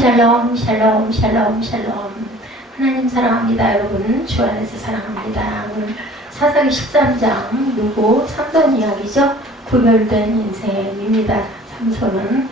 샬롬 샬롬 샬롬 샬롬. 하나님 사랑합니다. 여러분 주 안에서 사랑합니다. 오늘 사사기 13장 누구 삼손 이야기죠. 구별된 인생입니다. 삼손은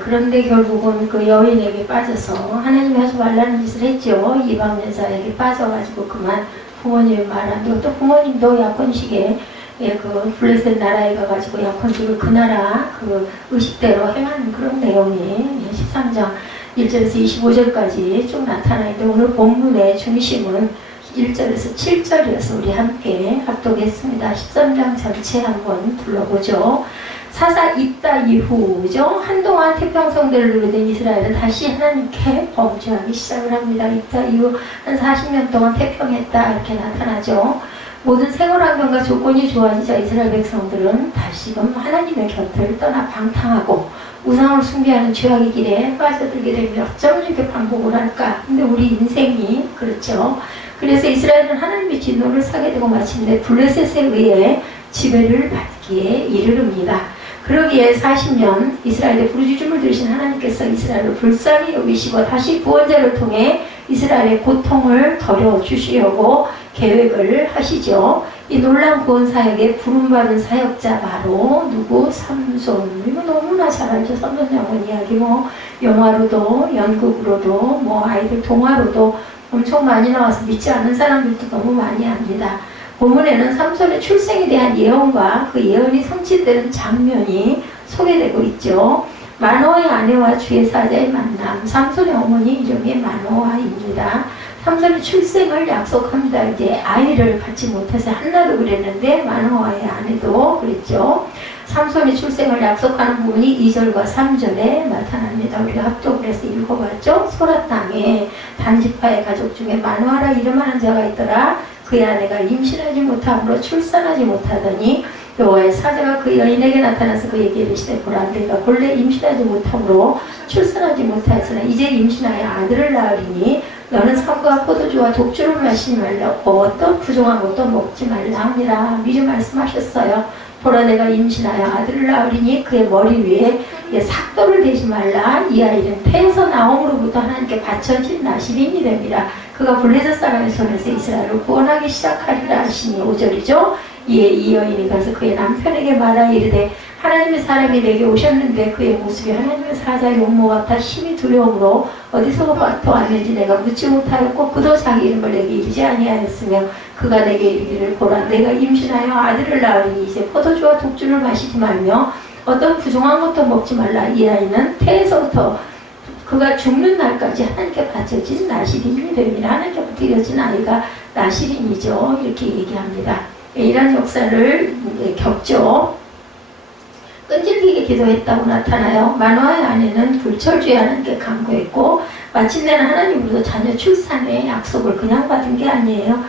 그런데 결국은 그 여인에게 빠져서 하나님이 하지 말라는 짓을 했죠. 이방 여자에게 빠져가지고 그만 부모님의 말 안 듣고 또 부모님도 약혼식에 그 블레셋 나라에 가가지고 약혼식을 그 나라 그 의식대로 행하는 그런 내용이 13장 1절에서 25절까지 쭉 나타나 있는데 오늘 본문의 중심은 1절에서 7절이어서 우리 함께 합독했습니다. 13장 전체 한번 불러보죠. 사사 입다 이후죠. 한동안 태평성대를 누리던 이스라엘은 다시 하나님께 범죄하기 시작을 합니다. 입다 이후 한 40년 동안 태평했다 이렇게 나타나죠. 모든 생활 환경과 조건이 좋아지자 이스라엘 백성들은 다시금 하나님의 곁을 떠나 방탕하고 우상을 숭배하는 죄악의 길에 빠져들게 되며 어쩜 이렇게 반복을 할까? 근데 우리 인생이 그렇죠. 그래서 이스라엘은 하나님의 진노를 사게 되고 마침내 블레셋에 의해 지배를 받기에 이르릅니다. 그러기에 40년 이스라엘의 부르짖음을 들으신 하나님께서 이스라엘을 불쌍히 여기시고 다시 구원자를 통해 이스라엘의 고통을 덜어주시려고 계획을 하시죠. 이 놀라운 구원 사역에 부름받은 사역자 바로 누구? 삼손. 이거 너무나 잘 알죠. 삼손 장군 이야기 뭐 영화로도 연극으로도 뭐 아이들 동화로도 엄청 많이 나와서 믿지 않는 사람들도 너무 많이 압니다. 본문에는 삼손의 출생에 대한 예언과 그 예언이 성취되는 장면이 소개되고 있죠. 마노아의 아내와 주의 사자의 만남. 삼손의 어머니 이름이 마노아입니다. 삼손이 출생을 약속합니다. 이제 아이를 갖지 못해서 한나도 그랬는데 마노아의 아내도 그랬죠. 삼손이 출생을 약속하는 부분이 2절과 3절에 나타납니다. 우리가 합독을 해서 읽어봤죠. 소라 땅에 단지파의 가족 중에 마노아라 이름하는 자가 있더라. 그의 아내가 임신하지 못함으로 출산하지 못하더니 여호와의 사자가 그 여인에게 나타나서 그에게 이르시되 보라 내가 본래 임신하지 못함으로 출산하지 못하였으나 이제 임신하여 아들을 낳으리니 너는 삼과 포도주와 독주를 마시지 말라 어떤 부정한 것도 먹지 말라 합니다. 미리 말씀하셨어요. 보라 내가 임신하여 아들을 낳으리니 그의 머리 위에 삭도를 대지 말라. 이 아이는 태에서 나옴으로부터 하나님께 바쳐진 나시린이 됩니다. 그가 블레셋 사람의 손에서 이스라엘을 구원하기 시작하리라 하시니 5절이죠. 이에 이 여인이 가서 그의 남편에게 말하 이르되 하나님의 사람이 내게 오셨는데 그의 모습이 하나님의 사자의 용모 같아 심히 두려움으로 어디서부터 왔는지 내가 묻지 못하였고 그도 자기 이름을 내게 이르지 아니하였으며 그가 내게 이르기를 보라 내가 임신하여 아들을 낳으리니 이제 포도주와 독주를 마시지 말며 어떤 부정한 것도 먹지 말라. 이 아이는 태에서부터 그가 죽는 날까지 하나님께 바쳐진 나시린이 됩니다. 하나님께부터 이어진 아이가 나시린이죠. 이렇게 얘기합니다. 이런 역사를 겪죠. 끈질기게 기도했다고 나타나요. 마노아의 아내는 불철주의 하나님께 간구했고 마침내는 하나님으로부터 자녀 출산의 약속을 그냥 받은 게 아니에요.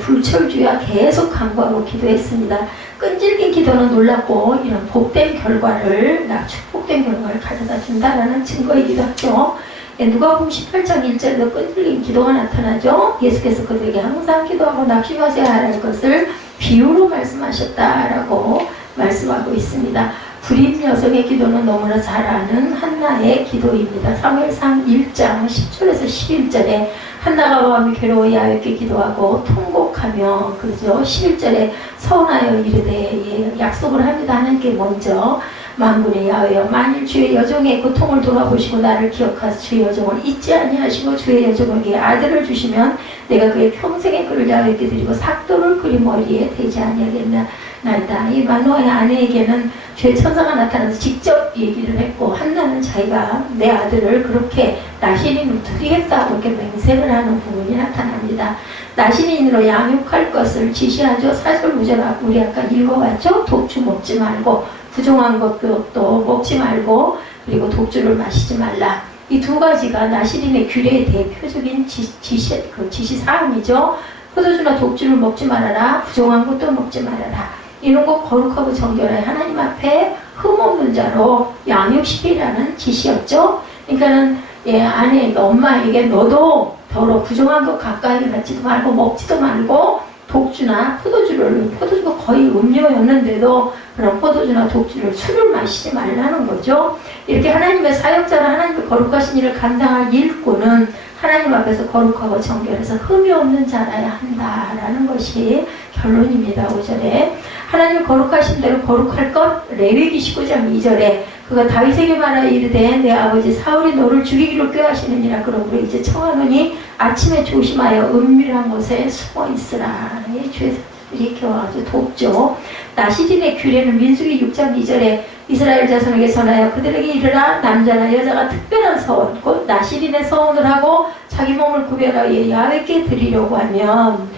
불철주의와 계속 간구하고 기도했습니다. 끈질긴 기도는 놀랍고 이런 복된 결과를 축복된 결과를 가져다 준다라는 증거이기도 하죠. 누가복음 18장 1절에도 끈질긴 기도가 나타나죠. 예수께서 그들에게 항상 기도하고 낙심하지 않을 것을 비유로 말씀하셨다라고 말씀하고 있습니다. 불임 여성의 기도는 너무나 잘 아는 한나의 기도입니다. 사무엘상 1장 10절에서 11절에 한나가 마음이 괴로워 야훼께 기도하고 통곡하며 그죠. 11절에 서운하여 이르되 약속을 합니다. 하나님께 먼저 만군의 야훼여 만일 주의 여종의 고통을 돌아보시고 나를 기억하사 주의 여종을 잊지 아니하시고 주의 여종에게 아들을 주시면 내가 그의 평생의 꿀을 야훼께 드리고 삭도를 그리 머리에 대지 아니하겠나이다. 이 마노아의 아내에게는 죄 천사가 나타나서 직접 얘기를 했고 한나는 자기가 내 아들을 그렇게 나시린으로 드리겠다 그렇게 맹세를 하는 부분이 나타납니다. 나시린으로 양육할 것을 지시하죠. 4절 5절 우리 아까 읽어봤죠. 독주 먹지 말고 부정한 것도 먹지 말고 그리고 독주를 마시지 말라. 이 두 가지가 나시린의 규례의 대표적인 지시사항이죠. 포도주나 독주를 먹지 말아라. 부정한 것도 먹지 말아라. 이런 거 거룩하고 정결하게 하나님 앞에 흠없는 자로 양육시키라는 지시였죠. 그러니까는 아내에게 엄마에게 너도 더러 부정한 것 가까이 갖지도 말고 먹지도 말고 독주나 포도주가 거의 음료였는데도 그런 포도주나 독주를 술을 마시지 말라는 거죠. 이렇게 하나님의 사역자는 하나님의 거룩하신 일을 감당할 일꾼은 하나님 앞에서 거룩하고 정결해서 흠이 없는 자라야 한다라는 것이 결론입니다. 5절에 하나님 거룩하신 대로 거룩할 것. 레위기 19장 2절에 그가 다윗에게 말하여 이르되 내 아버지 사울이 너를 죽이기로 꾀하시느니라. 그러므로 이제 청하노니 아침에 조심하여 은밀한 곳에 숨어 있으라. 주의 이렇게 와가지고 돕죠. 나시린의 규례는 민수기 6장 2절에 이스라엘 자손에게 전하여 그들에게 이르라. 남자나 여자가 특별한 서원 곧 나시린의 서원을 하고 자기 몸을 구별하여 야훼께 드리려고 하면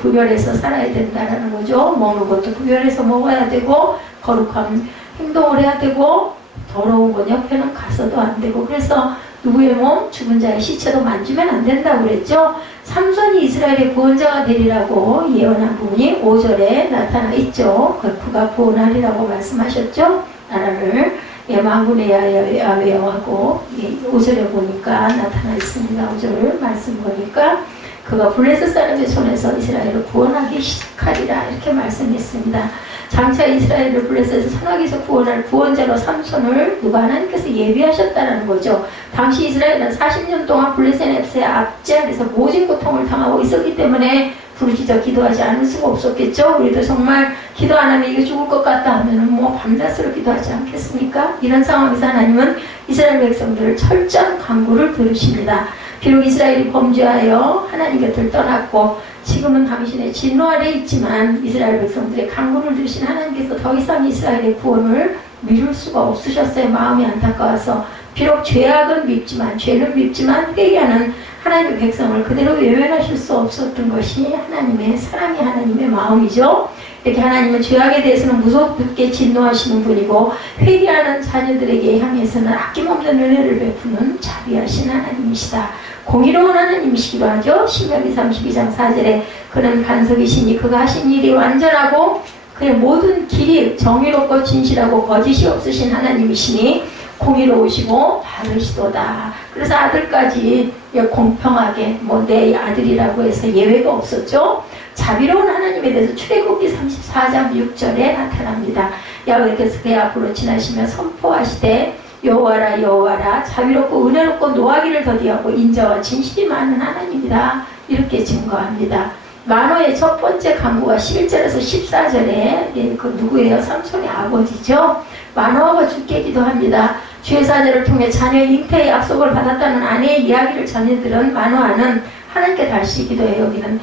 구별해서 살아야 된다는 거죠. 먹는 것도 구별해서 먹어야 되고 거룩한 행동을 해야 되고 더러운 건 옆에는 가서도 안 되고 그래서 누구의 몸? 죽은 자의 시체도 만지면 안 된다고 그랬죠. 삼손이 이스라엘의 구원자가 되리라고 예언한 부분이 5절에 나타나 있죠. 그가 구원하리라고 말씀하셨죠. 나라를 만군의 야훼하고 5절에 보니까 나타나 있습니다. 5절 말씀 보니까 그가 블레셋 사람의 손에서 이스라엘을 구원하기 시작하리라 이렇게 말씀했습니다. 장차 이스라엘을 블레셋에서 선악에서 구원할 구원자로 삼손을 누가 하나님께서 예비하셨다는 거죠. 당시 이스라엘은 40년 동안 블레셋의 압제하에서 모진 고통을 당하고 있었기 때문에 부르짖어 기도하지 않을 수가 없었겠죠. 우리도 정말 기도 안 하면 이거 죽을 것 같다 하면은 뭐 밤낮으로 기도하지 않겠습니까? 이런 상황에서 하나님은 이스라엘 백성들을 철저한 간구를 들으십니다. 비록 이스라엘이 범죄하여 하나님 곁을 떠났고 지금은 당신의 진노 아래 있지만 이스라엘 백성들의 간구를 들으신 하나님께서 더 이상 이스라엘의 구원을 미룰 수가 없으셨어요. 마음이 안타까워서 비록 죄악은 죄는 밉지만 회개하는 하나님의 백성을 그대로 외면하실 수 없었던 것이 하나님의 사랑이 하나님의 마음이죠. 이렇게 하나님은 죄악에 대해서는 무섭게 진노하시는 분이고 회개하는 자녀들에게 향해서는 아낌없는 은혜를 베푸는 자비하신 하나님이시다. 공의로운 하나님이시기도 하죠. 신명기 32장 4절에 그는 반석이시니 그가 하신 일이 완전하고 그의 모든 길이 정의롭고 진실하고 거짓이 없으신 하나님이시니 공의로우시고 바르시도다. 그래서 아들까지 공평하게 내 아들이라고 해서 예외가 없었죠. 자비로운 하나님에 대해서 출애굽기 34장 6절에 나타납니다. 야훼께서 그의 앞으로 지나시며 선포하시되 여호와라 여호와라 자비롭고 은혜롭고 노하기를 더디하고 인자와 진실이 많은 하나님이다. 이렇게 증거합니다. 만호의 첫 번째 간구가 11절에서 14절에 그 누구예요? 삼손의 아버지죠. 만호가 죽게 기도합니다. 주의 사제를 통해 자녀의 잉태의 약속을 받았다는 아내의 이야기를 자녀들은 만호하는 하나님께 다시 기도해 여기는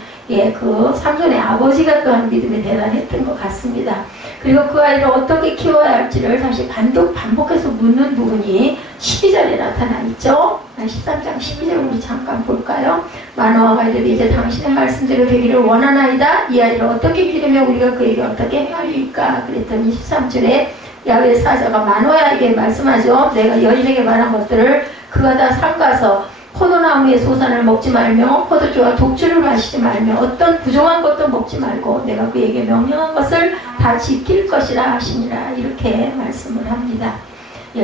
그 삼손의 아버지가 또한 믿음이 대단했던 것 같습니다. 그리고 그 아이를 어떻게 키워야 할지를 다시 반복해서 묻는 부분이 12절에 나타나 있죠. 13장 12절 우리 잠깐 볼까요? 마노아가 이르되 이제 당신의 말씀대로 되기를 원하나이다. 이 아이를 어떻게 기르며 우리가 그에게 어떻게 행하리까? 그랬더니 13절에 야훼 사자가 마노아에게 말씀하죠. 내가 여인에게 말한 것들을 그가 다 삼가서 포도나무의 소산을 먹지 말며 포도주와 독주를 마시지 말며 어떤 부정한 것도 먹지 말고 내가 그에게 명령한 것을 다 지킬 것이라 하시니라. 이렇게 말씀을 합니다.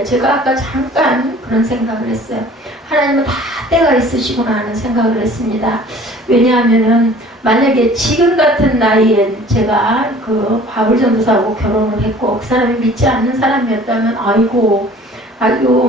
제가 아까 잠깐 그런 생각을 했어요. 하나님은 다 때가 있으시구나 하는 생각을 했습니다. 왜냐하면은 만약에 지금 같은 나이에 제가 그 바울 전도사하고 결혼을 했고 그 사람이 믿지 않는 사람이었다면 아이고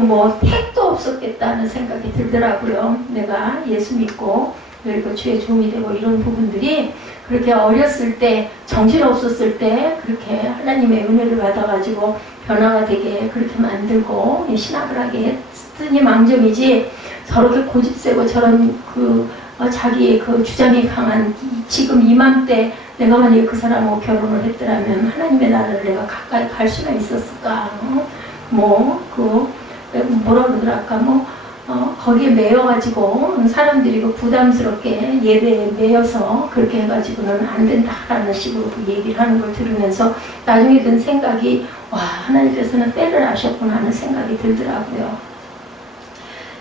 뭐 택도 없었겠다는 생각이 들더라고요. 내가 예수 믿고 그리고 주의 종이 되고 이런 부분들이 그렇게 어렸을 때 정신 없었을 때 그렇게 하나님의 은혜를 받아가지고 변화가 되게 그렇게 만들고 신학을 하게 했으니 망정이지 저렇게 고집세고 저런 자기의 그 주장이 강한 지금 이맘때 내가 만약에 그 사람하고 결혼을 했더라면 하나님의 나라를 내가 가까이 갈 수가 있었을까? 뭐라 그러더랄까, 거기에 매여가지고, 사람들이 부담스럽게 예배에 매여서 그렇게 해가지고는 안 된다라는 식으로 그 얘기를 하는 걸 들으면서 나중에 든 생각이, 와, 하나님께서는 때를 아셨구나 하는 생각이 들더라고요.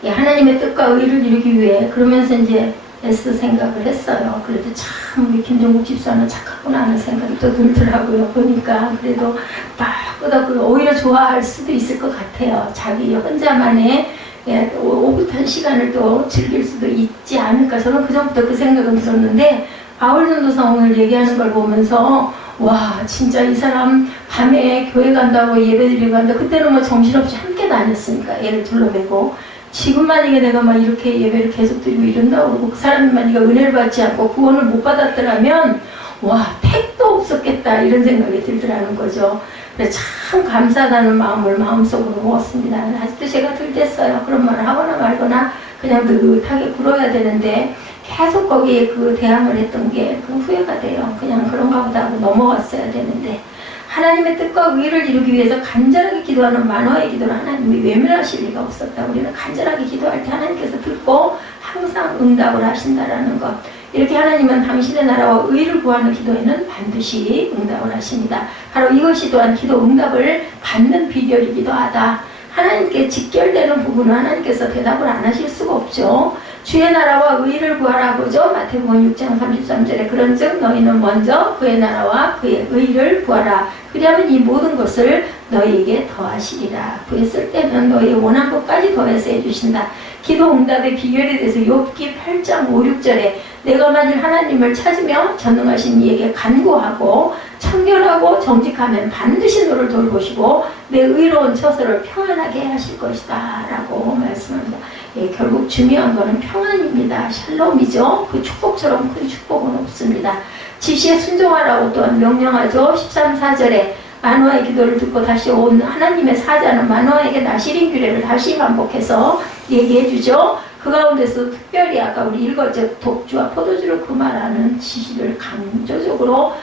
하나님의 뜻과 의를 이루기 위해 그러면서 이제 애써 생각을 했어요. 그래도 참 우리 김종국 집사는 착하구나 하는 생각이 또 들더라고요. 보니까 그래도 끄덕끄덕 오히려 좋아할 수도 있을 것 같아요. 자기 혼자만의 오붓한 시간을 또 즐길 수도 있지 않을까. 저는 그전부터 그 생각은 들었는데 바울 전도사 오늘 얘기하는 걸 보면서 와 진짜 이 사람 밤에 교회 간다고 예배드리고 간다. 그때는 뭐 정신없이 함께 다녔으니까 애를 둘러매고 지금 만약에 내가 막 이렇게 예배를 계속 드리고 이런다고 그러고 그 사람이 만약에 은혜를 받지 않고 구원을 못 받았더라면 와 택도 없었겠다 이런 생각이 들더라는 거죠. 그래서 참 감사하다는 마음을 마음속으로 먹었습니다. 아직도 제가 들댔어요. 그런 말을 하거나 말거나 그냥 느긋하게 굴어야 되는데 계속 거기에 그 대항을 했던 게 그 후회가 돼요. 그냥 그런가 보다 하고 넘어갔어야 되는데 하나님의 뜻과 의를 이루기 위해서 간절하게 기도하는 만화의 기도를 하나님이 외면하실 리가 없었다. 우리는 간절하게 기도할 때 하나님께서 듣고 항상 응답을 하신다라는 것. 이렇게 하나님은 당신의 나라와 의를 구하는 기도에는 반드시 응답을 하십니다. 바로 이것이 또한 기도 응답을 받는 비결이기도 하다. 하나님께 직결되는 부분은 하나님께서 대답을 안 하실 수가 없죠. 주의 나라와 의를 구하라 보죠. 마태복음 6장 33절에 그런즉 너희는 먼저 그의 나라와 그의 의를 구하라. 그리하면 이 모든 것을 너희에게 더하시리라. 구했을 때는 너희의 원한 것까지 더해서 해주신다. 기도 응답의 비결에 대해서 욥기 8장 5, 6절에 내가 만일 하나님을 찾으며 전능하신 이에게 간구하고 청결하고 정직하면 반드시 너를 돌보시고 내 의로운 처소를 평안하게 하실 것이다 라고 말씀합니다. 예, 결국 중요한 것은 평안입니다. 샬롬이죠. 그 축복처럼 큰 축복은 없습니다. 지시에 순종하라고 또한 명령하죠. 13, 4절에 만화의 기도를 듣고 다시 온 하나님의 사자는 만화에게 나시린 규례를 다시 반복해서 얘기해 주죠. 그 가운데서 특별히 아까 우리 읽었죠. 독주와 포도주를 금하라는 지시를 강조적으로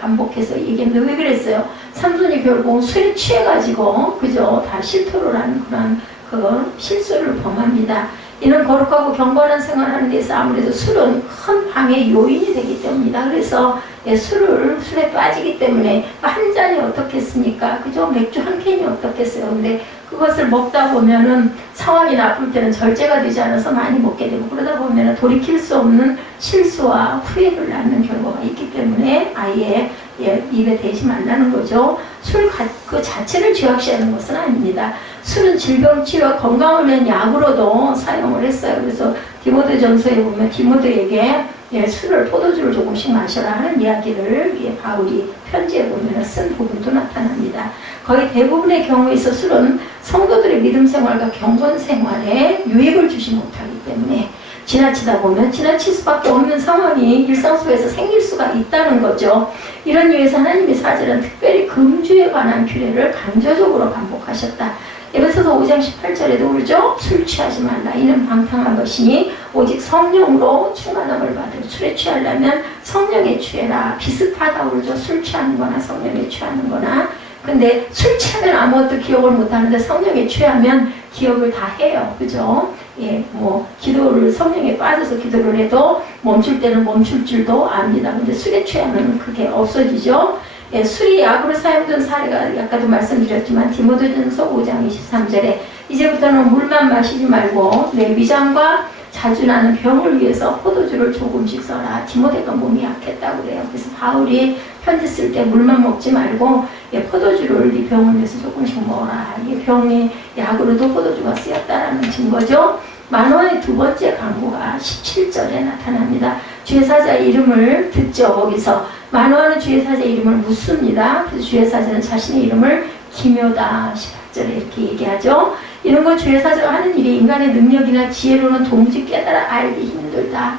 반복해서 얘기했는데 왜 그랬어요? 삼손이 결국 술에 취해가지고 그죠? 다 실토를 하는 그런 그건 실수를 범합니다. 이는 거룩하고 경건한 생활을 하는 데서 아무래도 술은 큰 방해 요인이 되기 때문이다. 그래서 술에 빠지기 때문에 한 잔이 어떻겠습니까? 그죠? 맥주 한 캔이 어떻겠어요? 근데 그것을 먹다 보면은 상황이 나쁠 때는 절제가 되지 않아서 많이 먹게 되고 그러다 보면은 돌이킬 수 없는 실수와 후회를 낳는 결과가 있기 때문에 아예 입에 대지 말라는 거죠. 술 그 자체를 죄악시하는 것은 아닙니다. 술은 질병 치료와 건강을 위한 약으로도 사용을 했어요. 그래서 디모데전서에 보면 디모데에게 술을 포도주를 조금씩 마셔라 하는 이야기를 바울이 편지에 보면 쓴 부분도 나타납니다. 거의 대부분의 경우에 있어 술은 성도들의 믿음 생활과 경건 생활에 유익을 주지 못하기 때문에 지나치다 보면 지나칠 수밖에 없는 상황이 일상 속에서 생길 수가 있다는 거죠. 이런 이유에서 하나님의 사절은 특별히 금주에 관한 규례를 강조적으로 반복하셨다. 에베소서 5장 18절에도 그러죠. 술 취하지 말라. 이는 방탕한 것이니 오직 성령으로 충만함을 받을. 술에 취하려면 성령에 취해라. 비슷하다고 그러죠. 술 취하는 거나 성령에 취하는 거나. 근데 술 취하면 아무것도 기억을 못 하는데 성령에 취하면 기억을 다 해요. 그죠? 예, 뭐, 기도를, 성령에 빠져서 기도를 해도 멈출 때는 멈출 줄도 압니다. 근데 술에 취하면 그게 없어지죠? 예, 술이 약으로 사용된 사례가 아까도 말씀드렸지만 디모데전서 5장 23절에 이제부터는 물만 마시지 말고 내 위장과 자주 나는 병을 위해서 포도주를 조금씩 써라. 디모데가 몸이 약했다고 그래요. 그래서 바울이 편지 쓸 때 물만 먹지 말고 포도주를 네 병을 위해서 조금씩 먹어라. 이 병이 약으로도 포도주가 쓰였다라는 증거죠. 만화의 두 번째 강구가 17절에 나타납니다. 주의 사자의 이름을 듣죠. 거기서 만화는 주의 사자의 이름을 묻습니다. 그래서 주의 사자는 자신의 이름을 기묘다 18절에 이렇게 얘기하죠. 이런 건 주의 사자가 하는 일이 인간의 능력이나 지혜로는 도무지 깨달아 알기 힘들다.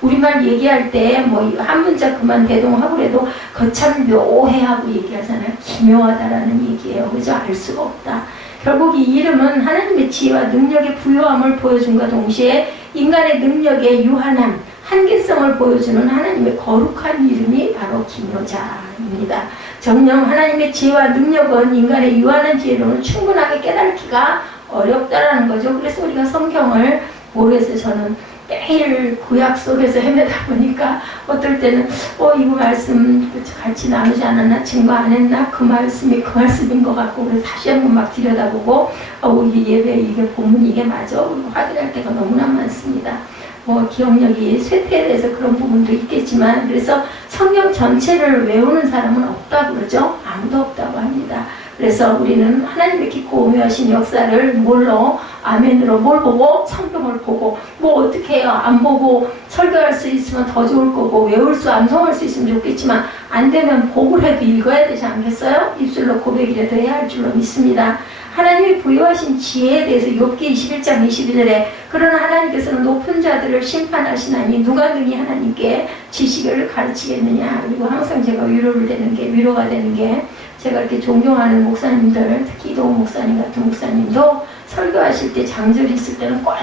우리말 얘기할 때 한 문자 그만 대동하고 그래도 거참 묘해하고 얘기하잖아요. 기묘하다라는 얘기예요. 그죠? 알 수가 없다. 결국 이 이름은 하나님의 지혜와 능력의 부요함을 보여준과 동시에 인간의 능력의 유한함, 한계성을 보여주는 하나님의 거룩한 이름이 바로 기묘자입니다. 정녕 하나님의 지혜와 능력은 인간의 유한한 지혜로는 충분하게 깨닫기가 어렵다라는 거죠. 그래서 우리가 성경을 모르겠어요. 저는 매일 구약 속에서 헤매다 보니까 어떨 때는 이거 말씀 같이 나누지 않았나? 증거 안 했나? 그 말씀이 그 말씀인 것 같고 그래서 다시 한번 막 들여다보고 우리 예배 이게 본문 이게 맞아? 확인할 때가 너무나 많습니다. 기억력이 쇠퇴해서 그런 부분도 있겠지만 그래서 성경 전체를 외우는 사람은 없다고 그러죠. 아무도 없다고 합니다. 그래서 우리는 하나님의 깊고 오묘하신 역사를 뭘로? 아멘으로 뭘 보고? 성경을 보고. 뭐 어떻게 해요? 안 보고 설교할 수 있으면 더 좋을 거고 외울 수 암송할 수 있으면 좋겠지만 안 되면 복을해도 읽어야 되지 않겠어요? 입술로 고백이라도 해야 할 줄로 믿습니다. 하나님이 부여하신 지혜에 대해서 욥기 21장 22절에 그러나 하나님께서는 높은 자들을 심판하시나니 누가 능히 하나님께 지식을 가르치겠느냐. 그리고 항상 제가 위로가 되는 게 제가 이렇게 존경하는 목사님들, 특히 이동훈 목사님 같은 목사님도 설교하실 때 장절이 있을 때는 꼭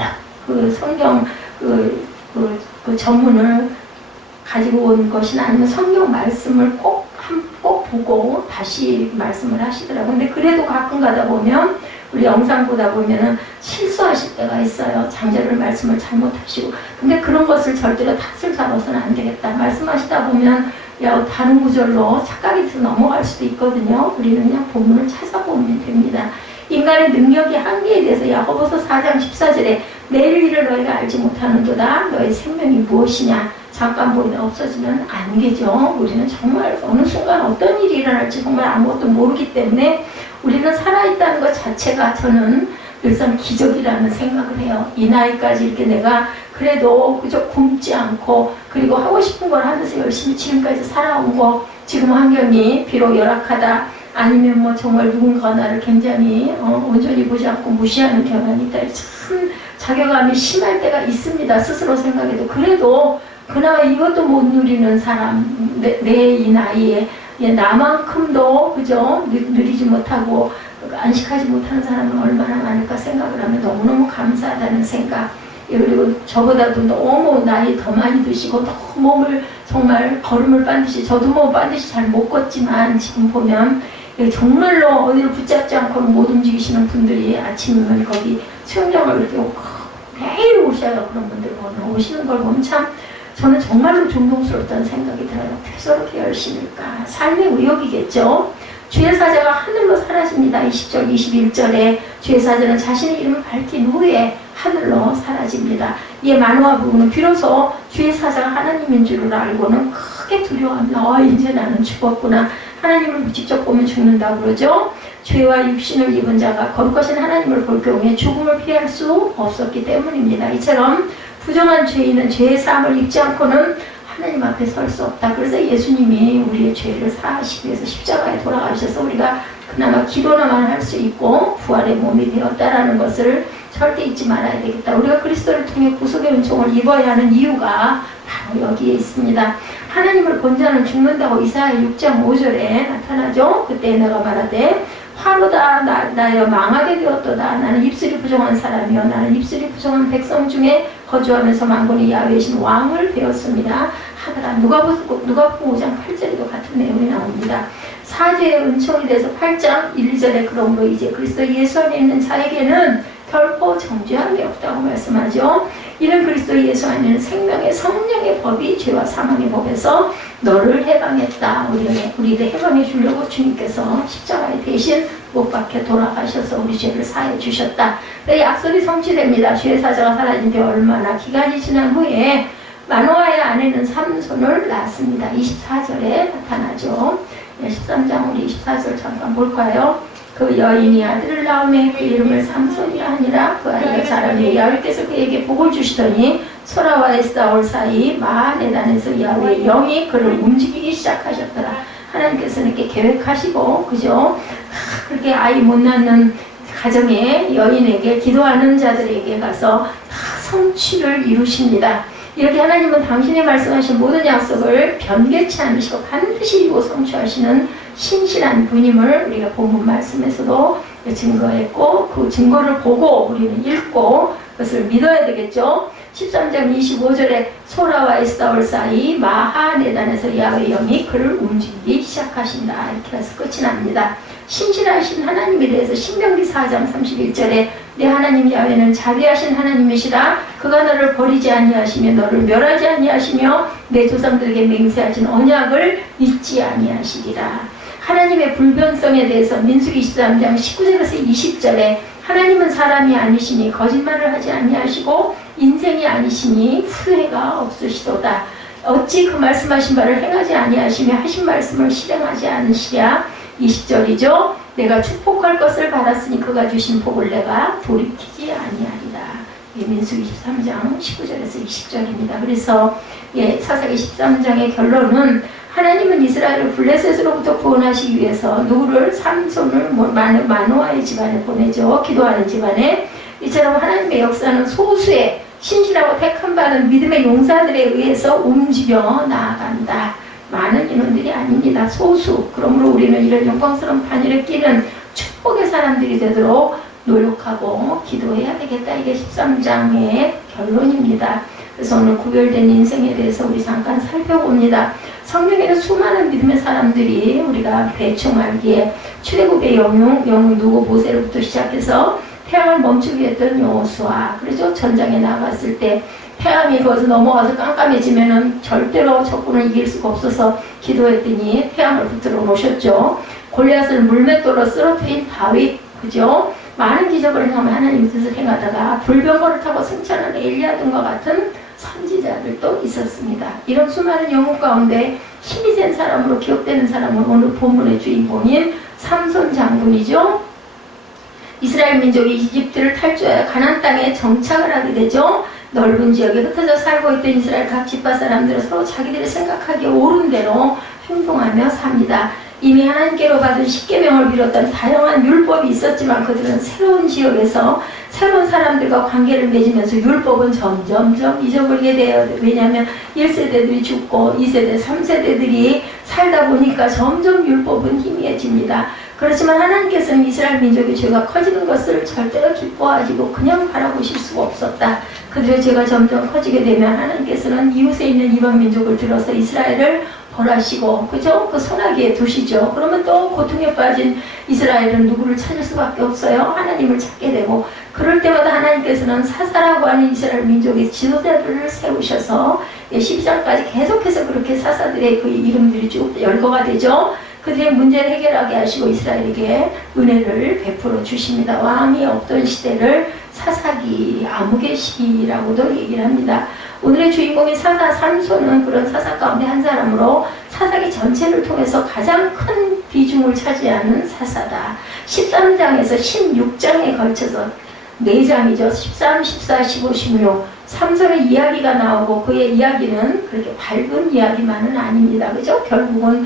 그 성경 그 전문을 가지고 온 것이나 아니면 성경 말씀을 꼭 보고 다시 말씀을 하시더라고요. 근데 그래도 가끔 가다 보면 우리 영상 보다 보면은 실수하실 때가 있어요. 장절을 말씀을 잘못하시고. 근데 그런 것을 절대로 탓을 잡아서는 안 되겠다. 말씀하시다 보면 다른 구절로 착각이 돼서 넘어갈 수도 있거든요. 우리는 그냥 본문을 찾아보면 됩니다. 인간의 능력이 한계에 대해서 야고보서 4장 14절에 내일 일을 너희가 알지 못하는도다. 너의 생명이 무엇이냐. 잠깐 보이다 없어지면 안 되죠. 우리는 정말 어느 순간 어떤 일이 일어날지 정말 아무것도 모르기 때문에 우리는 살아있다는 것 자체가 저는 늘상 기적이라는 생각을 해요. 이 나이까지 이렇게 내가 그래도 그저 굶지 않고 그리고 하고 싶은 걸 하면서 열심히 지금까지 살아온 거, 지금 환경이 비록 열악하다 아니면 뭐 정말 누군가 나를 굉장히 온전히 보지 않고 무시하는 경향이 있다. 참 자괴감이 심할 때가 있습니다. 스스로 생각해도. 그래도 그나마 이것도 못 누리는 사람, 내 이 나이에 나만큼도 그죠? 누리지 못하고 안식하지 못하는 사람은 얼마나 많을까 생각을 하면 너무너무 감사하다는 생각. 그리고 저보다도 너무 나이 더 많이 드시고 너무 몸을 정말 걸음을 빤듯이, 저도 뭐 빤듯이 잘 못 걷지만 지금 보면 정말로 어디를 붙잡지 않고는 못 움직이시는 분들이 아침이면 거기 수영장을 이렇게 매일 오셔요. 그런 분들 보면 오시는 걸 보면 참 저는 정말로 존경스럽다는 생각이 들어요. 어떻게 저렇게 열심일까? 삶의 의욕이겠죠. 주의 사자가 하늘로 사라집니다. 20절, 21절에 주의 사자는 자신의 이름을 밝힌 후에 하늘로 사라집니다. 이에 마노아 부부는 비로소 주의 사자가 하나님인 줄을 알고는 크게 두려워합니다. 이제 나는 죽었구나. 하나님을 직접 보면 죽는다고 그러죠. 죄와 육신을 입은 자가 거룩하신 하나님을 볼 경우에 죽음을 피할 수 없었기 때문입니다. 이처럼 부정한 죄인은 죄의 사함을 입지 않고는 하나님 앞에 설 수 없다. 그래서 예수님이 우리의 죄를 사하시기 위해서 십자가에 돌아가셔서 우리가 그나마 기도나만 할 수 있고 부활의 몸이 되었다라는 것을 절대 잊지 말아야 되겠다. 우리가 그리스도를 통해 구속의 은총을 입어야 하는 이유가 바로 여기에 있습니다. 하나님을 본 자는 죽는다고 이사야 6장 5절에 나타나죠. 그때 내가 말하되 화로다 나여 망하게 되었도다. 나는 입술이 부정한 사람이요 나는 입술이 부정한 백성 중에 거주하면서 만군의 야훼신 왕을 배웠습니다. 하더라. 누가복음 5장 8절에도 같은 내용이 나옵니다. 사죄의 은총에 대해서 8장 1, 2절에 그러므로 이제 그리스도 예수 안에 있는 자에게는 결코 정죄함이 없다고 말씀하죠. 이는 그리스도 예수 안에는 생명의 성령의 법이 죄와 사망의 법에서 너를 해방했다. 우리를 해방해 주려고 주님께서 십자가에 대신 못 박혀 돌아가셔서 우리 죄를 사해 주셨다. 약속이 성취됩니다. 주의 사자가 사라진 지 얼마나 기간이 지난 후에 마노아의 아내는 삼손을 낳았습니다. 24절에 나타나죠. 13장 우리 24절 잠깐 볼까요? 그 여인이 아들을 낳음에 그 이름을 삼손이라 하니라. 그 아이가 자라매 야훼께서 그에게 복을 주시더니 소라와 에스다올 사이 마하네단에서 야훼의 영이 그를 움직이기 시작하셨더라. 하나님께서는 이렇게 계획하시고 그죠? 그렇게 아이 못 낳는 가정의 여인에게 기도하는 자들에게 가서 다 성취를 이루십니다. 이렇게 하나님은 당신의 말씀하신 모든 약속을 변개치 않으시고 반드시 이루고 성취하시는 신실한 분임을 우리가 본문 말씀에서도 증거했고 그 증거를 보고 우리는 읽고 그것을 믿어야 되겠죠. 13장 25절에 소라와 에스다올 사이 마하네단에서 야훼의 영이 그를 움직이기 시작하신다. 이렇게 해서 끝이 납니다. 신실하신 하나님에 대해서 신명기 4장 31절에 내 하나님 야훼는 자비하신 하나님이시라. 그가 너를 버리지 아니하시며 너를 멸하지 아니하시며 내 조상들에게 맹세하신 언약을 잊지 아니하시리라. 하나님의 불변성에 대해서 민수기 23장 19절에서 20절에 하나님은 사람이 아니시니 거짓말을 하지 아니하시고 인생이 아니시니 후회가 없으시도다. 어찌 그 말씀하신 바를 행하지 아니하시며 하신 말씀을 실행하지 않으시랴. 20절이죠. 내가 축복할 것을 받았으니 그가 주신 복을 내가 돌이키지 아니하리라. 민수기 13장 19절에서 20절입니다. 그래서 사사기 13장의 결론은 하나님은 이스라엘을 블레셋으로부터 구원하시기 위해서 누구를 삼손을 마노아의 집안에 보내죠. 기도하는 집안에. 이처럼 하나님의 역사는 소수의 신실하고 택함받은 믿음의 용사들에 의해서 움직여 나아간다. 많은 인원들이 아닙니다. 소수. 그러므로 우리는 이런 영광스러운 판일을 끼는 축복의 사람들이 되도록 노력하고 기도해야 되겠다. 이게 13장의 결론입니다. 그래서 오늘 구별된 인생에 대해서 우리 잠깐 살펴봅니다. 성경에는 수많은 믿음의 사람들이 우리가 대충 알기에 출애굽의 영웅 누구 모세로부터 시작해서 태양을 멈추게 했던 여호수아, 그렇죠? 전장에 나갔을 때 태양이 거기서 넘어가서 깜깜해지면은 절대로 적군을 이길 수가 없어서 기도했더니 태양을 붙들어 놓으셨죠. 골리앗을 물맷돌로 쓰러뜨린 다윗, 그죠? 많은 기적을 행하며 하나님의 뜻을 행하다가 불병거를 타고 승천한 엘리야 등과 같은 선지자들도 있었습니다. 이런 수많은 영웅 가운데 힘이 센 사람으로 기억되는 사람은 오늘 본문의 주인공인 삼손 장군이죠. 이스라엘 민족이 이집트를 탈주하여 가나안 땅에 정착을 하게 되죠. 넓은 지역에 흩어져 살고 있던 이스라엘 각 지파 사람들은 서로 자기들이 생각하기에 옳은 대로 행동하며 삽니다. 이미 하나님께로 받은 십계명을 비롯한 다양한 율법이 있었지만 그들은 새로운 지역에서 새로운 사람들과 관계를 맺으면서 율법은 점점점 잊어버리게 돼요. 왜냐하면 1세대들이 죽고 2세대, 3세대들이 살다 보니까 점점 율법은 희미해집니다. 그렇지만 하나님께서는 이스라엘 민족의 죄가 커지는 것을 절대로 기뻐하시고 그냥 바라보실 수가 없었다. 그들의 죄가 점점 커지게 되면 하나님께서는 이웃에 있는 이방 민족을 들어서 이스라엘을 벌하시고, 그죠? 그 소나기에 두시죠. 그러면 또 고통에 빠진 이스라엘은 누구를 찾을 수밖에 없어요. 하나님을 찾게 되고, 그럴 때마다 하나님께서는 사사라고 하는 이스라엘 민족의 지도자들을 세우셔서 12장까지 계속해서 그렇게 사사들의 그 이름들이 쭉 열거가 되죠. 그들의 문제를 해결하게 하시고 이스라엘에게 은혜를 베풀어 주십니다. 왕이 없던 시대를 사사기, 암흑의 시기라고도 얘기를 합니다. 오늘의 주인공인 사사 삼손은 그런 사사 가운데 한 사람으로 사사기 전체를 통해서 가장 큰 비중을 차지하는 사사다. 13장에서 16장에 걸쳐서 4장이죠. 13, 14, 15, 16 삼손의 이야기가 나오고 그의 이야기는 그렇게 밝은 이야기만은 아닙니다. 그죠? 결국은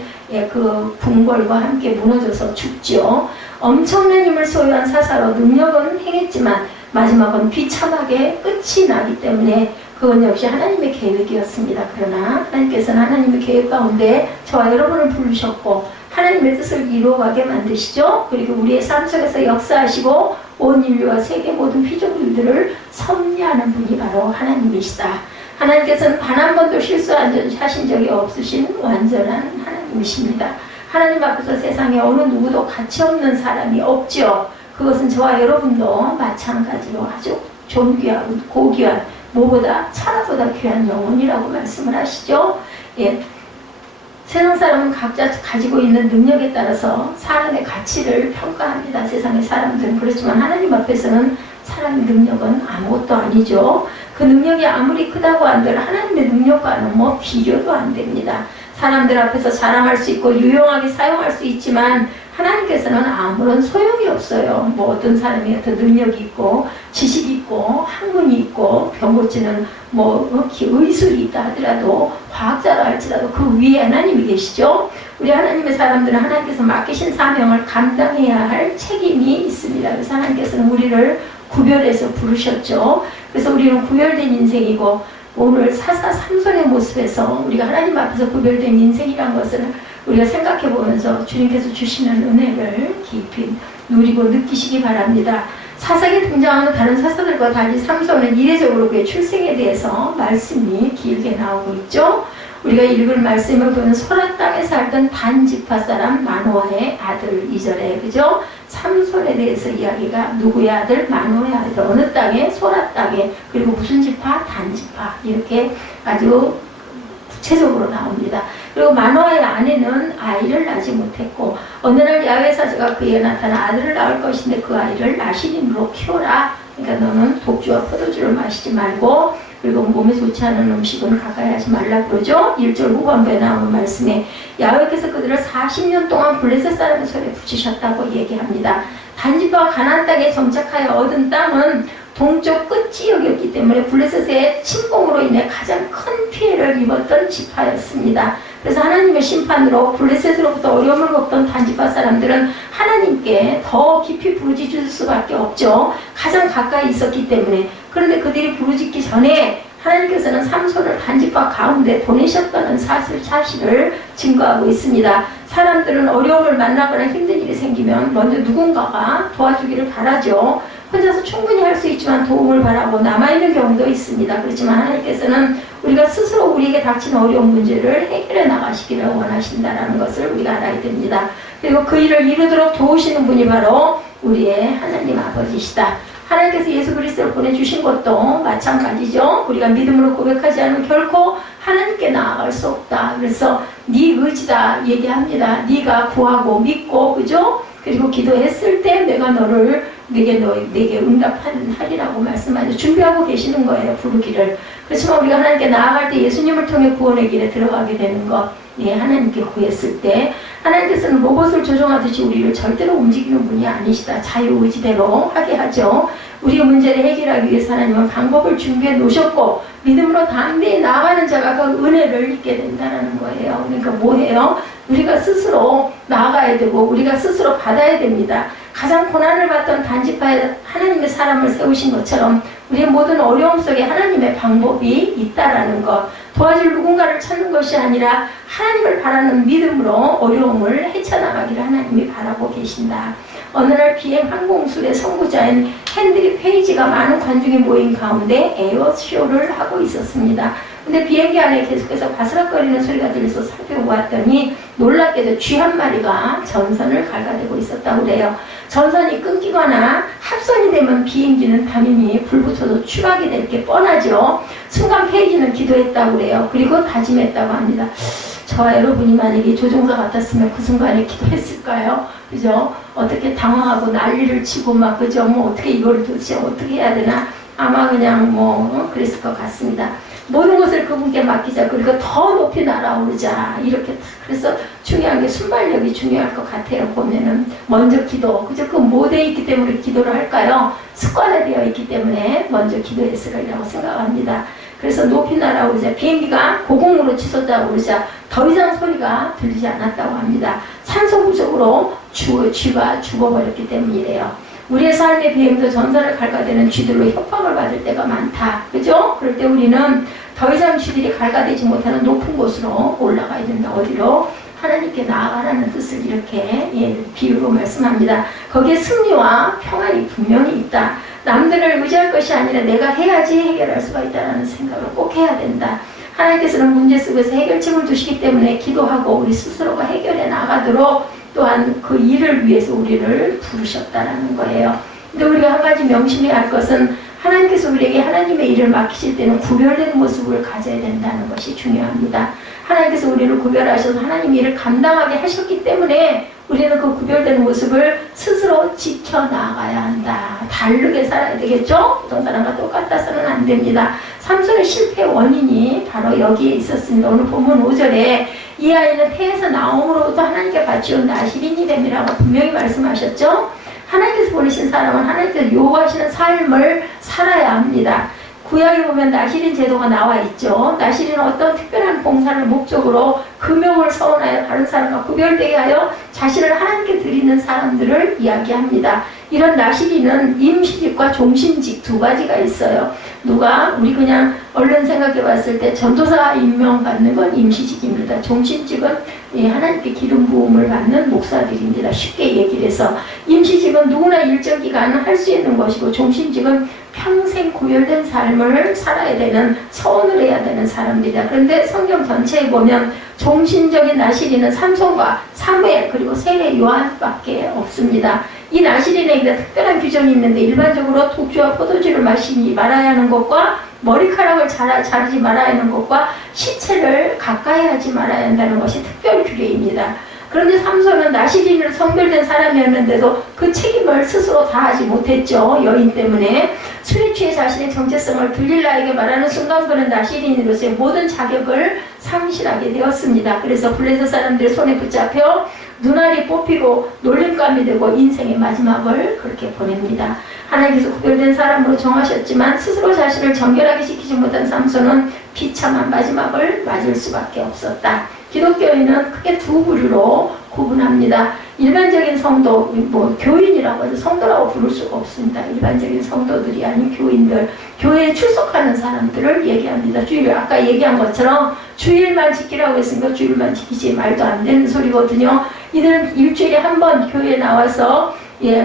그 궁궐과 함께 무너져서 죽죠. 엄청난 힘을 소유한 사사로 능력은 행했지만 마지막은 비참하게 끝이 나기 때문에 그건 역시 하나님의 계획이었습니다. 그러나 하나님께서는 하나님의 계획 가운데 저와 여러분을 부르셨고 하나님의 뜻을 이루어가게 만드시죠. 그리고 우리의 삶 속에서 역사하시고 온 인류와 세계 모든 피조물들을 섭리하는 분이 바로 하나님이시다. 하나님께서는 단 한 번도 실수하신 적이 없으신 완전한 하나님이십니다. 하나님 앞에서 세상에 어느 누구도 가치 없는 사람이 없지요. 그것은 저와 여러분도 마찬가지로 아주 존귀하고 고귀한 무보다 천하보다 귀한 영혼이라고 말씀을 하시죠. 세상 사람은 각자 가지고 있는 능력에 따라서 사람의 가치를 평가합니다. 세상의 사람들은. 그렇지만 하나님 앞에서는 사람의 능력은 아무것도 아니죠. 그 능력이 아무리 크다고 한들 하나님의 능력과는 뭐 비교도 안 됩니다. 사람들 앞에서 자랑할 수 있고 유용하게 사용할 수 있지만 하나님께서는 아무런 소용이 없어요. 뭐 어떤 사람이 어떤 능력이 있고 지식이 있고 학문이 있고 병 고치는 뭐 의술이 있다 하더라도 과학자라 할지라도 그 위에 하나님이 계시죠. 우리 하나님의 사람들은 하나님께서 맡기신 사명을 감당해야 할 책임이 있습니다. 그래서 하나님께서는 우리를 구별해서 부르셨죠. 그래서 우리는 구별된 인생이고 오늘 사사 삼손의 모습에서 우리가 하나님 앞에서 구별된 인생이란 것을 우리가 생각해 보면서 주님께서 주시는 은혜를 깊이 누리고 느끼시기 바랍니다. 사사기에 등장하는 다른 사사들과 달리 삼손은 이례적으로 그의 출생에 대해서 말씀이 길게 나오고 있죠. 우리가 읽을 말씀을 보면 소라 땅에 살던 단 지파 사람 마노아의 아들 2절에 그죠? 삼손에 대해서 이야기가 누구의 아들? 마노아의 아들. 어느 땅에? 소라 땅에. 그리고 무슨 지파? 단 지파. 이렇게 아주 구체적으로 나옵니다. 그리고 마노아의 아내는 아이를 낳지 못했고 어느 날 야훼 사자가 그에게 나타나 아들을 낳을 것인데 그 아이를 나시림으로 키워라 그러니까 너는 독주와 포도주를 마시지 말고 그리고 몸에 좋지 않은 음식은 가까이 하지 말라 그러죠. 1절 후반부에 나오는 말씀에 야훼께서 그들을 40년 동안 블레셋 사람의 손에 붙이셨다고 얘기합니다. 단지파 가나안 땅에 정착하여 얻은 땅은 동쪽 끝지역이었기 때문에 블레셋의 침공으로 인해 가장 큰 피해를 입었던 지파였습니다. 그래서 하나님의 심판으로 블레셋으로부터 어려움을 겪던 단지파 사람들은 하나님께 더 깊이 부르짖을 수밖에 없죠. 가장 가까이 있었기 때문에. 그런데 그들이 부르짖기 전에 하나님께서는 삼손을 단지파 가운데 보내셨다는 사실을 증거하고 있습니다. 사람들은 어려움을 만나거나 힘든 일이 생기면 먼저 누군가가 도와주기를 바라죠. 혼자서 충분히 할 수 있지만 도움을 바라고 남아있는 경우도 있습니다. 그렇지만 하나님께서는 우리가 스스로 우리에게 닥친 어려운 문제를 해결해 나가시기를 원하신다는 것을 우리가 알아야 됩니다. 그리고 그 일을 이루도록 도우시는 분이 바로 우리의 하나님 아버지시다. 하나님께서 예수 그리스도를 보내주신 것도 마찬가지죠. 우리가 믿음으로 고백하지 않으면 결코 하나님께 나아갈 수 없다. 그래서 네 의지다 얘기합니다. 네가 구하고 믿고 그죠? 그리고 기도했을 때 내가 내게 응답하리라고 말씀하죠. 준비하고 계시는 거예요. 부르기를. 그렇지만 우리가 하나님께 나아갈 때 예수님을 통해 구원의 길에 들어가게 되는 것, 하나님께 구했을 때 하나님께서는 로봇을 조종하듯이 우리를 절대로 움직이는 분이 아니시다. 자유의지대로 하게 하죠. 우리의 문제를 해결하기 위해서 하나님은 방법을 준비해 놓으셨고 믿음으로 담대히 나아가는 자가 그 은혜를 입게 된다는 거예요. 그러니까 뭐예요? 우리가 스스로 나아가야 되고 우리가 스스로 받아야 됩니다. 가장 고난을 받던 단지파에 하나님의 사람을 세우신 것처럼 우리의 모든 어려움 속에 하나님의 방법이 있다라는 것, 도와줄 누군가를 찾는 것이 아니라 하나님을 바라는 믿음으로 어려움을 헤쳐나가기를 하나님이 바라고 계신다. 어느 날 비행 항공술의 선구자인 헨드리 페이지가 많은 관중이 모인 가운데 에어쇼를 하고 있었습니다. 근데 비행기 안에 계속해서 바스락거리는 소리가 들려서 살펴보았더니 놀랍게도 쥐 한 마리가 전선을 갉아대고 있었다고 그래요. 전선이 끊기거나 합선이 되면 비행기는 당연히 불붙어서 추락이 될 게 뻔하죠. 순간 페이지는 기도했다고 그래요. 그리고 다짐했다고 합니다. 저와 여러분이 만약에 조종사 같았으면 그 순간에 기도했을까요? 그죠? 어떻게 당황하고 난리를 치고 막 그죠? 뭐 어떻게 이걸 도대체 어떻게 해야 되나? 아마 그냥 그랬을 것 같습니다. 모든 것을 그분께 맡기자. 그리고 더 높이 날아오르자. 이렇게. 그래서 중요한 게 순발력이 중요할 것 같아요. 보면은 먼저 기도. 그죠? 그 모대에 있기 때문에 기도를 할까요? 습관화되어 있기 때문에 먼저 기도했으리라고 생각합니다. 그래서 높이 날아오르자. 비행기가 고공으로 치솟아 오르자 더 이상 소리가 들리지 않았다고 합니다. 산소 부족으로 쥐가 죽어버렸기 때문이래요. 우리의 삶의 비행도 전선을 갉아대는 쥐들로 협박을 받을 때가 많다. 그죠? 그럴 때 우리는 더 이상 쥐들이 갉아대지 못하는 높은 곳으로 올라가야 된다. 어디로? 하나님께 나아가라는 뜻을 이렇게 비유로 말씀합니다. 거기에 승리와 평안이 분명히 있다. 남들을 의지할 것이 아니라 내가 해야지 해결할 수가 있다는 생각을 꼭 해야 된다. 하나님께서는 문제 속에서 해결책을 두시기 때문에 기도하고 우리 스스로가 해결해 나가도록 또한 그 일을 위해서 우리를 부르셨다는 거예요. 근데 우리가 한 가지 명심해야 할 것은 하나님께서 우리에게 하나님의 일을 맡기실 때는 구별된 모습을 가져야 된다는 것이 중요합니다. 하나님께서 우리를 구별하셔서 하나님 일을 감당하게 하셨기 때문에 우리는 그 구별된 모습을 스스로 지켜나가야 한다. 다르게 살아야 되겠죠? 어떤 사람과 똑같아서는 안 됩니다. 삼손의 실패 원인이 바로 여기에 있었습니다. 오늘 본문 5절에 이 아이는 태에서 나옴으로부터 하나님께 바치온 나시린이 됨이라고 분명히 말씀하셨죠? 하나님께서 보내신 사람은 하나님께서 요구하시는 삶을 살아야 합니다. 구약에 보면 나시린 제도가 나와 있죠. 나시린은 어떤 특별한 봉사를 목적으로 금욕을 서원하여 다른 사람과 구별되게 하여 자신을 하나님께 드리는 사람들을 이야기합니다. 이런 나시린은 임시직과 종신직 두 가지가 있어요. 우리 그냥 얼른 생각해 봤을 때 전도사 임명받는 건 임시직입니다. 종신직은 하나님께 기름 부음을 받는 목사들입니다. 쉽게 얘기를 해서 임시직은 누구나 일정 기간 할 수 있는 것이고 종신직은 평생 구별된 삶을 살아야 되는 서원을 해야 되는 사람들이다. 그런데 성경 전체에 보면 종신적인 나시린은 삼손과 사무엘 그리고 세례 요한밖에 없습니다. 이 나시린에게 특별한 규정이 있는데 일반적으로 독주와 포도주를 마시지 말아야 하는 것과 머리카락을 자르지 말아야 하는 것과 시체를 가까이 하지 말아야 한다는 것이 특별 규례입니다. 그런데 삼손은 나시린으로 성별된 사람이었는데도 그 책임을 스스로 다하지 못했죠. 여인 때문에. 술에 취해 자신의 정체성을 들릴라에게 말하는 순간 그는 나시린으로서의 모든 자격을 상실하게 되었습니다. 그래서 블레셋 사람들의 손에 붙잡혀 눈알이 뽑히고 놀림감이 되고 인생의 마지막을 그렇게 보냅니다. 하나님께서 구별된 사람으로 정하셨지만 스스로 자신을 정결하게 지키지 못한 삼손은 비참한 마지막을 맞을 수밖에 없었다. 기독교인은 크게 두 부류로 구분합니다. 일반적인 성도, 교인이라고 해서 성도라고 부를 수가 없습니다. 일반적인 성도들이 아닌 교인들, 교회에 출석하는 사람들을 얘기합니다. 주일, 아까 얘기한 것처럼 주일만 지키라고 했으니까 주일만 지키지 말도 안 되는 소리거든요. 이들은 일주일에 한 번 교회에 나와서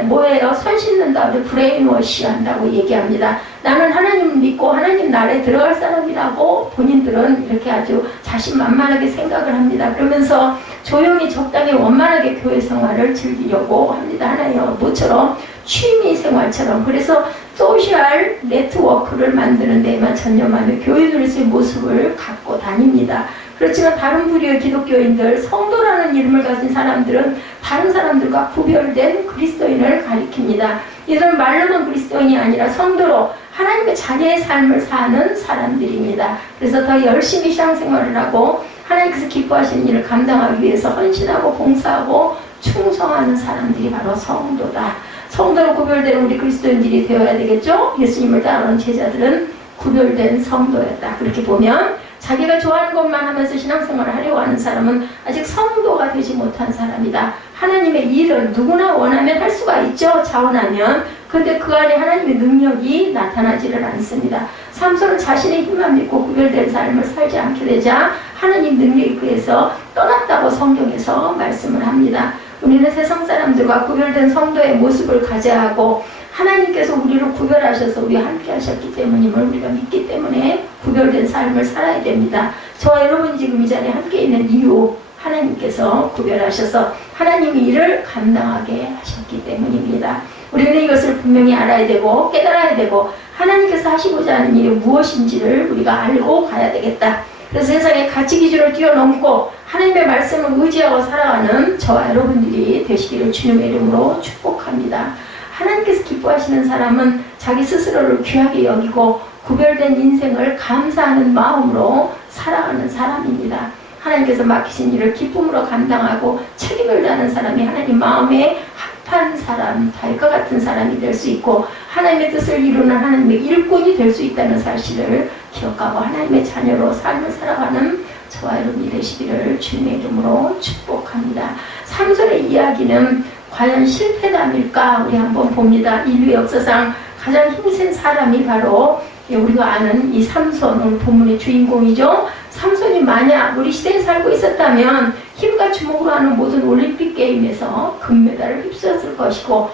뭐예요? 손 씻는다, 브레인워시 한다고 얘기합니다. 나는 하나님 믿고 하나님 나라에 들어갈 사람이라고 본인들은 이렇게 아주 자신만만하게 생각을 합니다. 그러면서 조용히 적당히 원만하게 교회 생활을 즐기려고 합니다. 하나의 모처럼 취미 생활처럼. 그래서 소셜 네트워크를 만드는 데에만 전념하는 교인으로서의 모습을 갖고 다닙니다. 그렇지만 다른 부류의 기독교인들, 성도라는 이름을 가진 사람들은 다른 사람들과 구별된 그리스도인을 가리킵니다. 이들은 말로만 그리스도인이 아니라 성도로 하나님의 자녀의 삶을 사는 사람들입니다. 그래서 더 열심히 신앙생활을 하고 하나님께서 기뻐하시는 일을 감당하기 위해서 헌신하고 봉사하고 충성하는 사람들이 바로 성도다. 성도로 구별된 우리 그리스도인들이 되어야 되겠죠? 예수님을 따르는 제자들은 구별된 성도였다. 그렇게 보면 자기가 좋아하는 것만 하면서 신앙생활을 하려고 하는 사람은 아직 성도가 되지 못한 사람이다. 하나님의 일을 누구나 원하면 할 수가 있죠. 자원하면. 그런데 그 안에 하나님의 능력이 나타나지를 않습니다. 삼손은 자신의 힘만 믿고 구별된 삶을 살지 않게 되자 하나님 능력에 의해서 떠났다고 성경에서 말씀을 합니다. 우리는 세상 사람들과 구별된 성도의 모습을 가져야 하고 하나님께서 우리를 구별하셔서 우리와 함께 하셨기 때문임을 우리가 믿기 때문에 구별된 삶을 살아야 됩니다. 저와 여러분이 지금 이 자리에 함께 있는 이유, 하나님께서 구별하셔서 하나님이 이를 감당하게 하셨기 때문입니다. 우리는 이것을 분명히 알아야 되고 깨달아야 되고 하나님께서 하시고자 하는 일이 무엇인지를 우리가 알고 가야 되겠다. 그래서 세상의 가치 기준을 뛰어넘고 하나님의 말씀을 의지하고 살아가는 저와 여러분들이 되시기를 주님의 이름으로 축복합니다. 하나님께서 기뻐하시는 사람은 자기 스스로를 귀하게 여기고 구별된 인생을 감사하는 마음으로 살아가는 사람입니다. 하나님께서 맡기신 일을 기쁨으로 감당하고 책임을 다하는 사람이 하나님 마음에 합한 사람, 달과 같은 사람이 될 수 있고 하나님의 뜻을 이루는 하나님의 일꾼이 될 수 있다는 사실을 기억하고 하나님의 자녀로 삶을 살아가는 저와 여러분이 되시기를 주님의 이름으로 축복합니다. 삼손의 이야기는 과연 실패담일까? 우리 한번 봅니다. 인류 역사상 가장 힘센 사람이 바로 우리가 아는 이 삼손, 오늘 본문의 주인공이죠. 삼손이 만약 우리 시대에 살고 있었다면 힘과 주먹으로 하는 모든 올림픽 게임에서 금메달을 휩쓸었을 것이고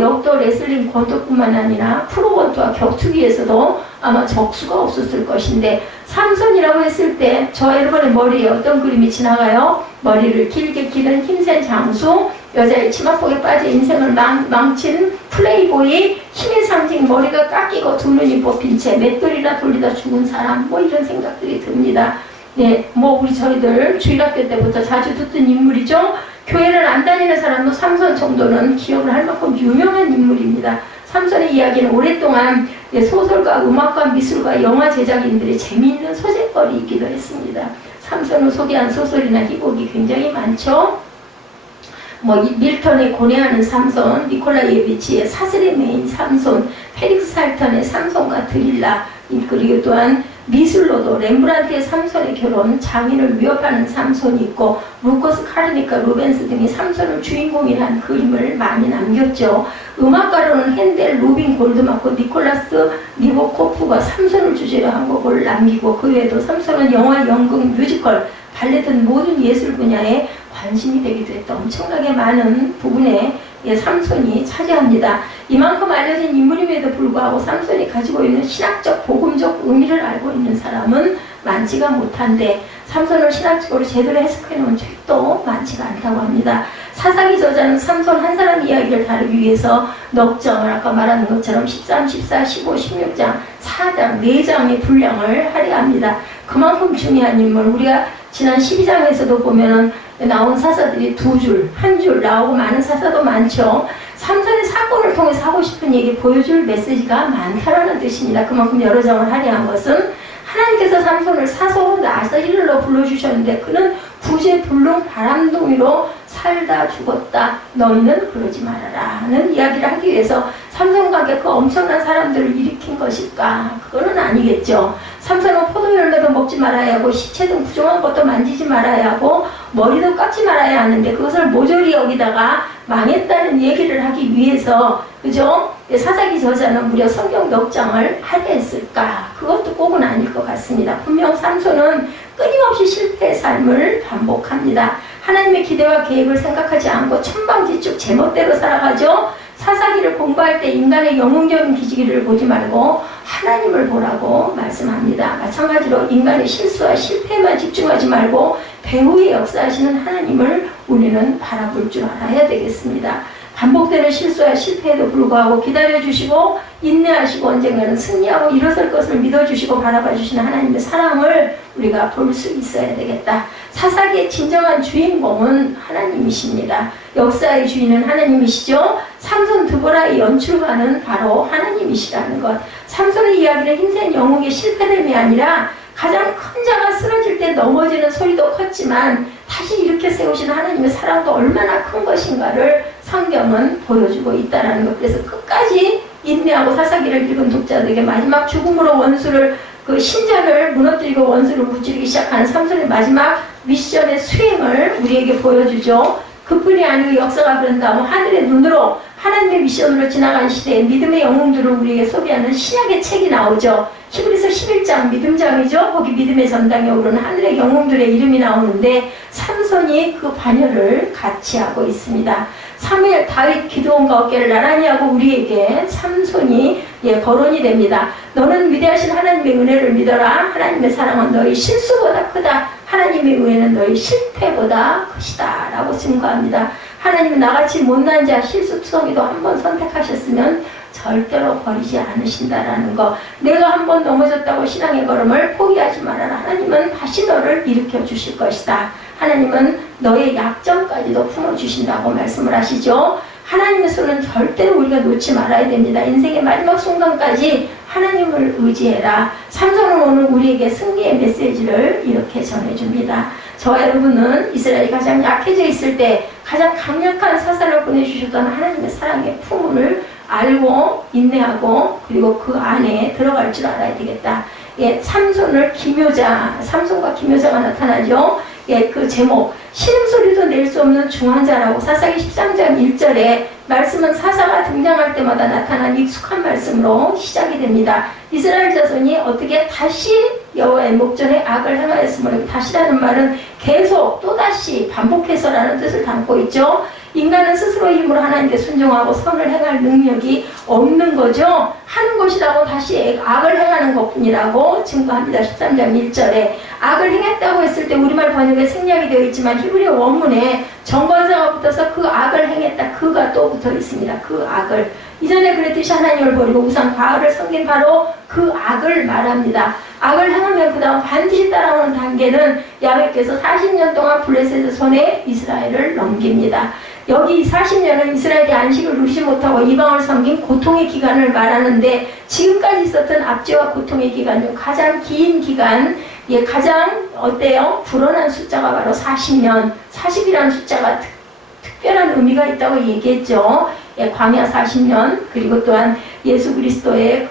역도, 레슬링, 권투뿐만 아니라 프로권투와 격투기에서도 아마 적수가 없었을 것인데 삼손이라고 했을 때 저와 여러분의 머리에 어떤 그림이 지나가요? 머리를 길게 기른 힘센 장수, 여자의 치마폭에 빠져 인생을 망친 플레이보이, 힘의 상징, 머리가 깎이고 두 눈이 뽑힌 채 맷돌이나 돌리다 죽은 사람, 이런 생각들이 듭니다. 네, 우리 저희들 주일학교 때부터 자주 듣던 인물이죠. 교회를 안 다니는 사람도 삼손 정도는 기억을 할 만큼 유명한 인물입니다. 삼손의 이야기는 오랫동안 소설가, 음악가, 미술가, 영화 제작인들의 재미있는 소재거리이기도 했습니다. 삼손을 소개한 소설이나 희곡이 굉장히 많죠. 밀턴의 고뇌하는 삼손, 니콜라이에비치의 사슬의 메인 삼손, 페릭스 살턴의 삼손과 드릴라, 그리고 또한 미술로도 렘브란트의 삼손의 결혼, 장인을 위협하는 삼손이 있고 루코스 카르니카, 루벤스 등이 삼손을 주인공이란 그림을 많이 남겼죠. 음악가로는 핸델, 루빈 골드마코, 니콜라스 니보코프가 삼손을 주제로 한 곡을 남기고 그 외에도 삼손은 영화, 연극, 뮤지컬, 발레 등 모든 예술 분야에 관심이 되기도 했던 엄청나게 많은 부분에 삼손이 차지합니다. 이만큼 알려진 인물임에도 불구하고 삼손이 가지고 있는 신학적, 복음적 의미를 알고 있는 사람은 많지가 못한데 삼손을 신학적으로 제대로 해석해놓은 책도 많지가 않다고 합니다. 사사기 저자는 삼손 한 사람 이야기를 다루기 위해서 넉 장을 아까 말하는 것처럼 13, 14, 15, 16장, 4장, 4장의 분량을 할애합니다. 그만큼 중요한 인물, 우리가 지난 12장에서도 보면은 나온 사사들이 2줄, 1줄 나오고 많은 사사도 많죠. 삼손의 사건을 통해서 하고 싶은 얘기, 보여줄 메시지가 많다라는 뜻입니다. 그만큼 여러 장을 할애한 것은 하나님께서 삼손을 사서로 나사일로 불러주셨는데 그는 구제불능 바람둥이로 살다 죽었다. 너희는 그러지 말아라 하는 이야기를 하기 위해서 삼손과 그 엄청난 사람들을 일으킨 것일까? 그거는 아니겠죠. 삼손은 포도열매도 먹지 말아야 하고 시체 등 부정한 것도 만지지 말아야 하고 머리도 깎지 말아야 하는데 그것을 모조리 여기다가 망했다는 얘기를 하기 위해서, 그죠? 사사기 저자는 무려 성경 몇 장을 할애했을까? 그것도 꼭은 아닐 것 같습니다. 분명 삼손은 끊임없이 실패의 삶을 반복합니다. 하나님의 기대와 계획을 생각하지 않고 천방지축 제멋대로 살아가죠. 사사기를 공부할 때 인간의 영웅적인 기지기를 보지 말고 하나님을 보라고 말씀합니다. 마찬가지로 인간의 실수와 실패에만 집중하지 말고 배후에 역사하시는 하나님을 우리는 바라볼 줄 알아야 되겠습니다. 반복되는 실수와 실패에도 불구하고 기다려주시고 인내하시고 언젠가는 승리하고 일어설 것을 믿어주시고 바라봐주시는 하나님의 사랑을 우리가 볼 수 있어야 되겠다. 사사기의 진정한 주인공은 하나님이십니다. 역사의 주인은 하나님이시죠. 삼손 드보라의 연출가는 바로 하나님이시라는 것. 삼손의 이야기는 힘센 영웅의 실패됨이 아니라 가장 큰 자가 쓰러질 때 넘어지는 소리도 컸지만 다시 일으켜 세우신 하나님의 사랑도 얼마나 큰 것인가를 성경은 보여주고 있다는 것. 그래서 끝까지 인내하고 사사기를 읽은 독자들에게 마지막 죽음으로 원수를 그 신전을 무너뜨리고 원수를 무찌르기 시작하는 삼손의 마지막 미션의 수행을 우리에게 보여주죠. 그뿐이 아니고 역사가 그런다면 하늘의 눈으로 하나님의 미션으로 지나간 시대에 믿음의 영웅들을 우리에게 소개하는 신약의 책이 나오죠. 히브리서 11장 믿음장이죠. 거기 믿음의 전당에 오르는 하늘의 영웅들의 이름이 나오는데 삼손이 그 반열을 같이 하고 있습니다. 사무엘, 다윗, 기드온과 어깨를 나란히 하고 우리에게 삼손이 거론이 됩니다. 너는 위대하신 하나님의 은혜를 믿어라. 하나님의 사랑은 너희 실수보다 크다. 하나님의 은혜는 너희 실패보다 크시다 라고 증거합니다. 하나님은 나같이 못난 자 실수투성이도 한번 선택하셨으면 절대로 버리지 않으신다라는 거. 내가 한번 넘어졌다고 신앙의 걸음을 포기하지 말아라. 하나님은 다시 너를 일으켜 주실 것이다. 하나님은 너의 약점까지도 품어주신다고 말씀을 하시죠. 하나님의 손은 절대로 우리가 놓지 말아야 됩니다. 인생의 마지막 순간까지 하나님을 의지해라. 삼손은 오늘 우리에게 승리의 메시지를 이렇게 전해줍니다. 저와 여러분은 이스라엘이 가장 약해져 있을 때 가장 강력한 사사를 보내주셨던 하나님의 사랑의 품을 알고 인내하고 그리고 그 안에 들어갈 줄 알아야 되겠다. 삼손과 기묘자가 나타나죠. 그 제목, 신음소리도 낼 수 없는 중환자라고 사사기 13장 1절에 말씀은 사사가 등장할 때마다 나타난 익숙한 말씀으로 시작이 됩니다. 이스라엘 자손이 어떻게 다시 여호와의 목전에 악을 행하였으므로, 다시라는 말은 계속 또다시 반복해서라는 뜻을 담고 있죠. 인간은 스스로의 힘으로 하나님께 순종하고 선을 행할 능력이 없는 거죠. 하는 것이라고 다시 악을 행하는 것뿐이라고 증거합니다. 13장 1절에 악을 행했다고 했을 때 우리말 번역에 생략이 되어 있지만 히브리 원문에 정관사가 붙어서 그 악을 행했다, 그가 또 붙어 있습니다. 그 악을, 이전에 그랬듯이 하나님을 버리고 우상 바알을 섬긴 바로 그 악을 말합니다. 악을 행하면 그 다음 반드시 따라오는 단계는 야훼께서 40년 동안 블레셋의 손에 이스라엘을 넘깁니다. 여기 40년은 이스라엘이 안식을 누리지 못하고 이방을 섬긴 고통의 기간을 말하는데, 지금까지 있었던 압제와 고통의 기간 중 가장 긴 기간, 가장 불어난 숫자가 바로 40년, 40이라는 숫자가 특별한 의미가 있다고 얘기했죠. 광야 40년, 그리고 또한 예수 그리스도의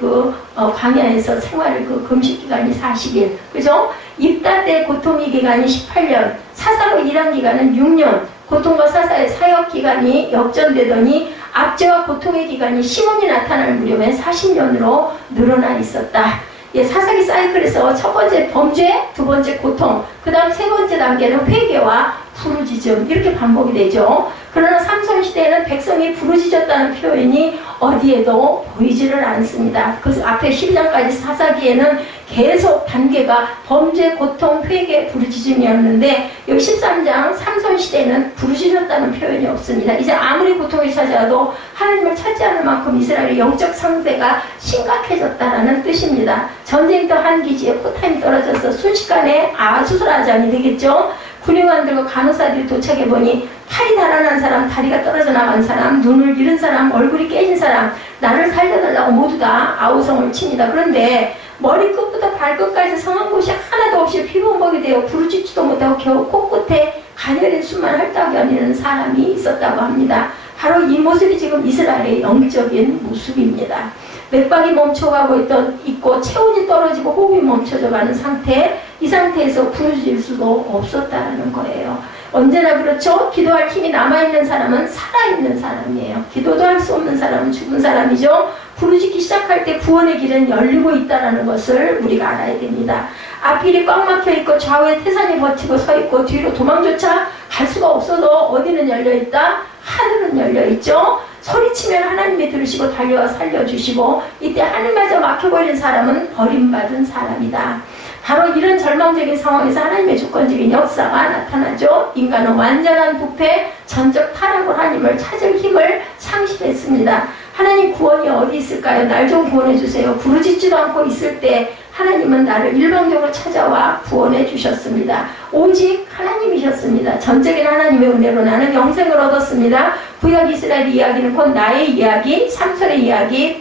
광야에서 생활을 금식 기간이 40일, 그죠? 입다 때 고통의 기간이 18년, 사사로 일한 기간은 6년, 고통과 사사의 사역 기간이 역전되더니 압제와 고통의 기간이 시몬이 나타날 무렵에 40년으로 늘어나 있었다. 사사기 사이클에서 첫 번째 범죄, 두 번째 고통, 그 다음 세 번째 단계는 회개와 부르짖음, 이렇게 반복이 되죠. 그러나 삼손 시대에는 백성이 부르짖었다는 표현이 어디에도 보이지를 않습니다. 그 앞에 12장까지 사사기에는 계속 단계가 범죄, 고통, 회개, 부르짖음이었는데 여기 13장 삼손 시대에는 부르짖었다는 표현이 없습니다. 이제 아무리 고통이 찾아와도 하나님을 찾지 않을 만큼 이스라엘의 영적 상태가 심각해졌다는 뜻입니다. 전쟁터 한 기지에 포탄이 떨어져서 순식간에 아수라장이 되겠죠. 군의관 들고 간호사들이 도착해보니 팔이 달아난 사람, 다리가 떨어져 나간 사람, 눈을 잃은 사람, 얼굴이 깨진 사람, 나를 살려달라고 모두 다 아우성을 칩니다. 그런데 머리끝부터 발끝까지 성한 곳이 하나도 없이 피범벅이 되어 부르짖지도 못하고 겨우 코끝에 가녀린 숨만 헐떡여리는 사람이 있었다고 합니다. 바로 이 모습이 지금 이스라엘의 영적인 모습입니다. 맥박이 멈춰가고 있고 체온이 떨어지고 호흡이 멈춰져가는 상태, 이 상태에서 부르짖을 수도 없었다는 거예요. 언제나 그렇죠. 기도할 힘이 남아있는 사람은 살아있는 사람이에요. 기도도 할 수 없는 사람은 죽은 사람이죠. 부르짖기 시작할 때 구원의 길은 열리고 있다는 것을 우리가 알아야 됩니다. 앞길이 꽉 막혀있고 좌우에 태산이 버티고 서있고 뒤로 도망조차 갈 수가 없어도 어디는 열려있다? 하늘은 열려있죠. 소리치면 하나님이 들으시고 달려와 살려주시고 이때 하늘마저 막혀버린 사람은 버림받은 사람이다. 바로 이런 절망적인 상황에서 하나님의 주권적인 역사가 나타나죠. 인간은 완전한 부패, 전적 타락으로 하나님을 찾을 힘을 상실했습니다. 하나님 구원이 어디 있을까요? 날 좀 구원해 주세요. 부르짖지도 않고 있을 때 하나님은 나를 일방적으로 찾아와 구원해 주셨습니다. 오직 하나님이셨습니다. 전적인 하나님의 은혜로 나는 영생을 얻었습니다. 구약 이스라엘 이야기는 곧 나의 이야기, 삼손의 이야기,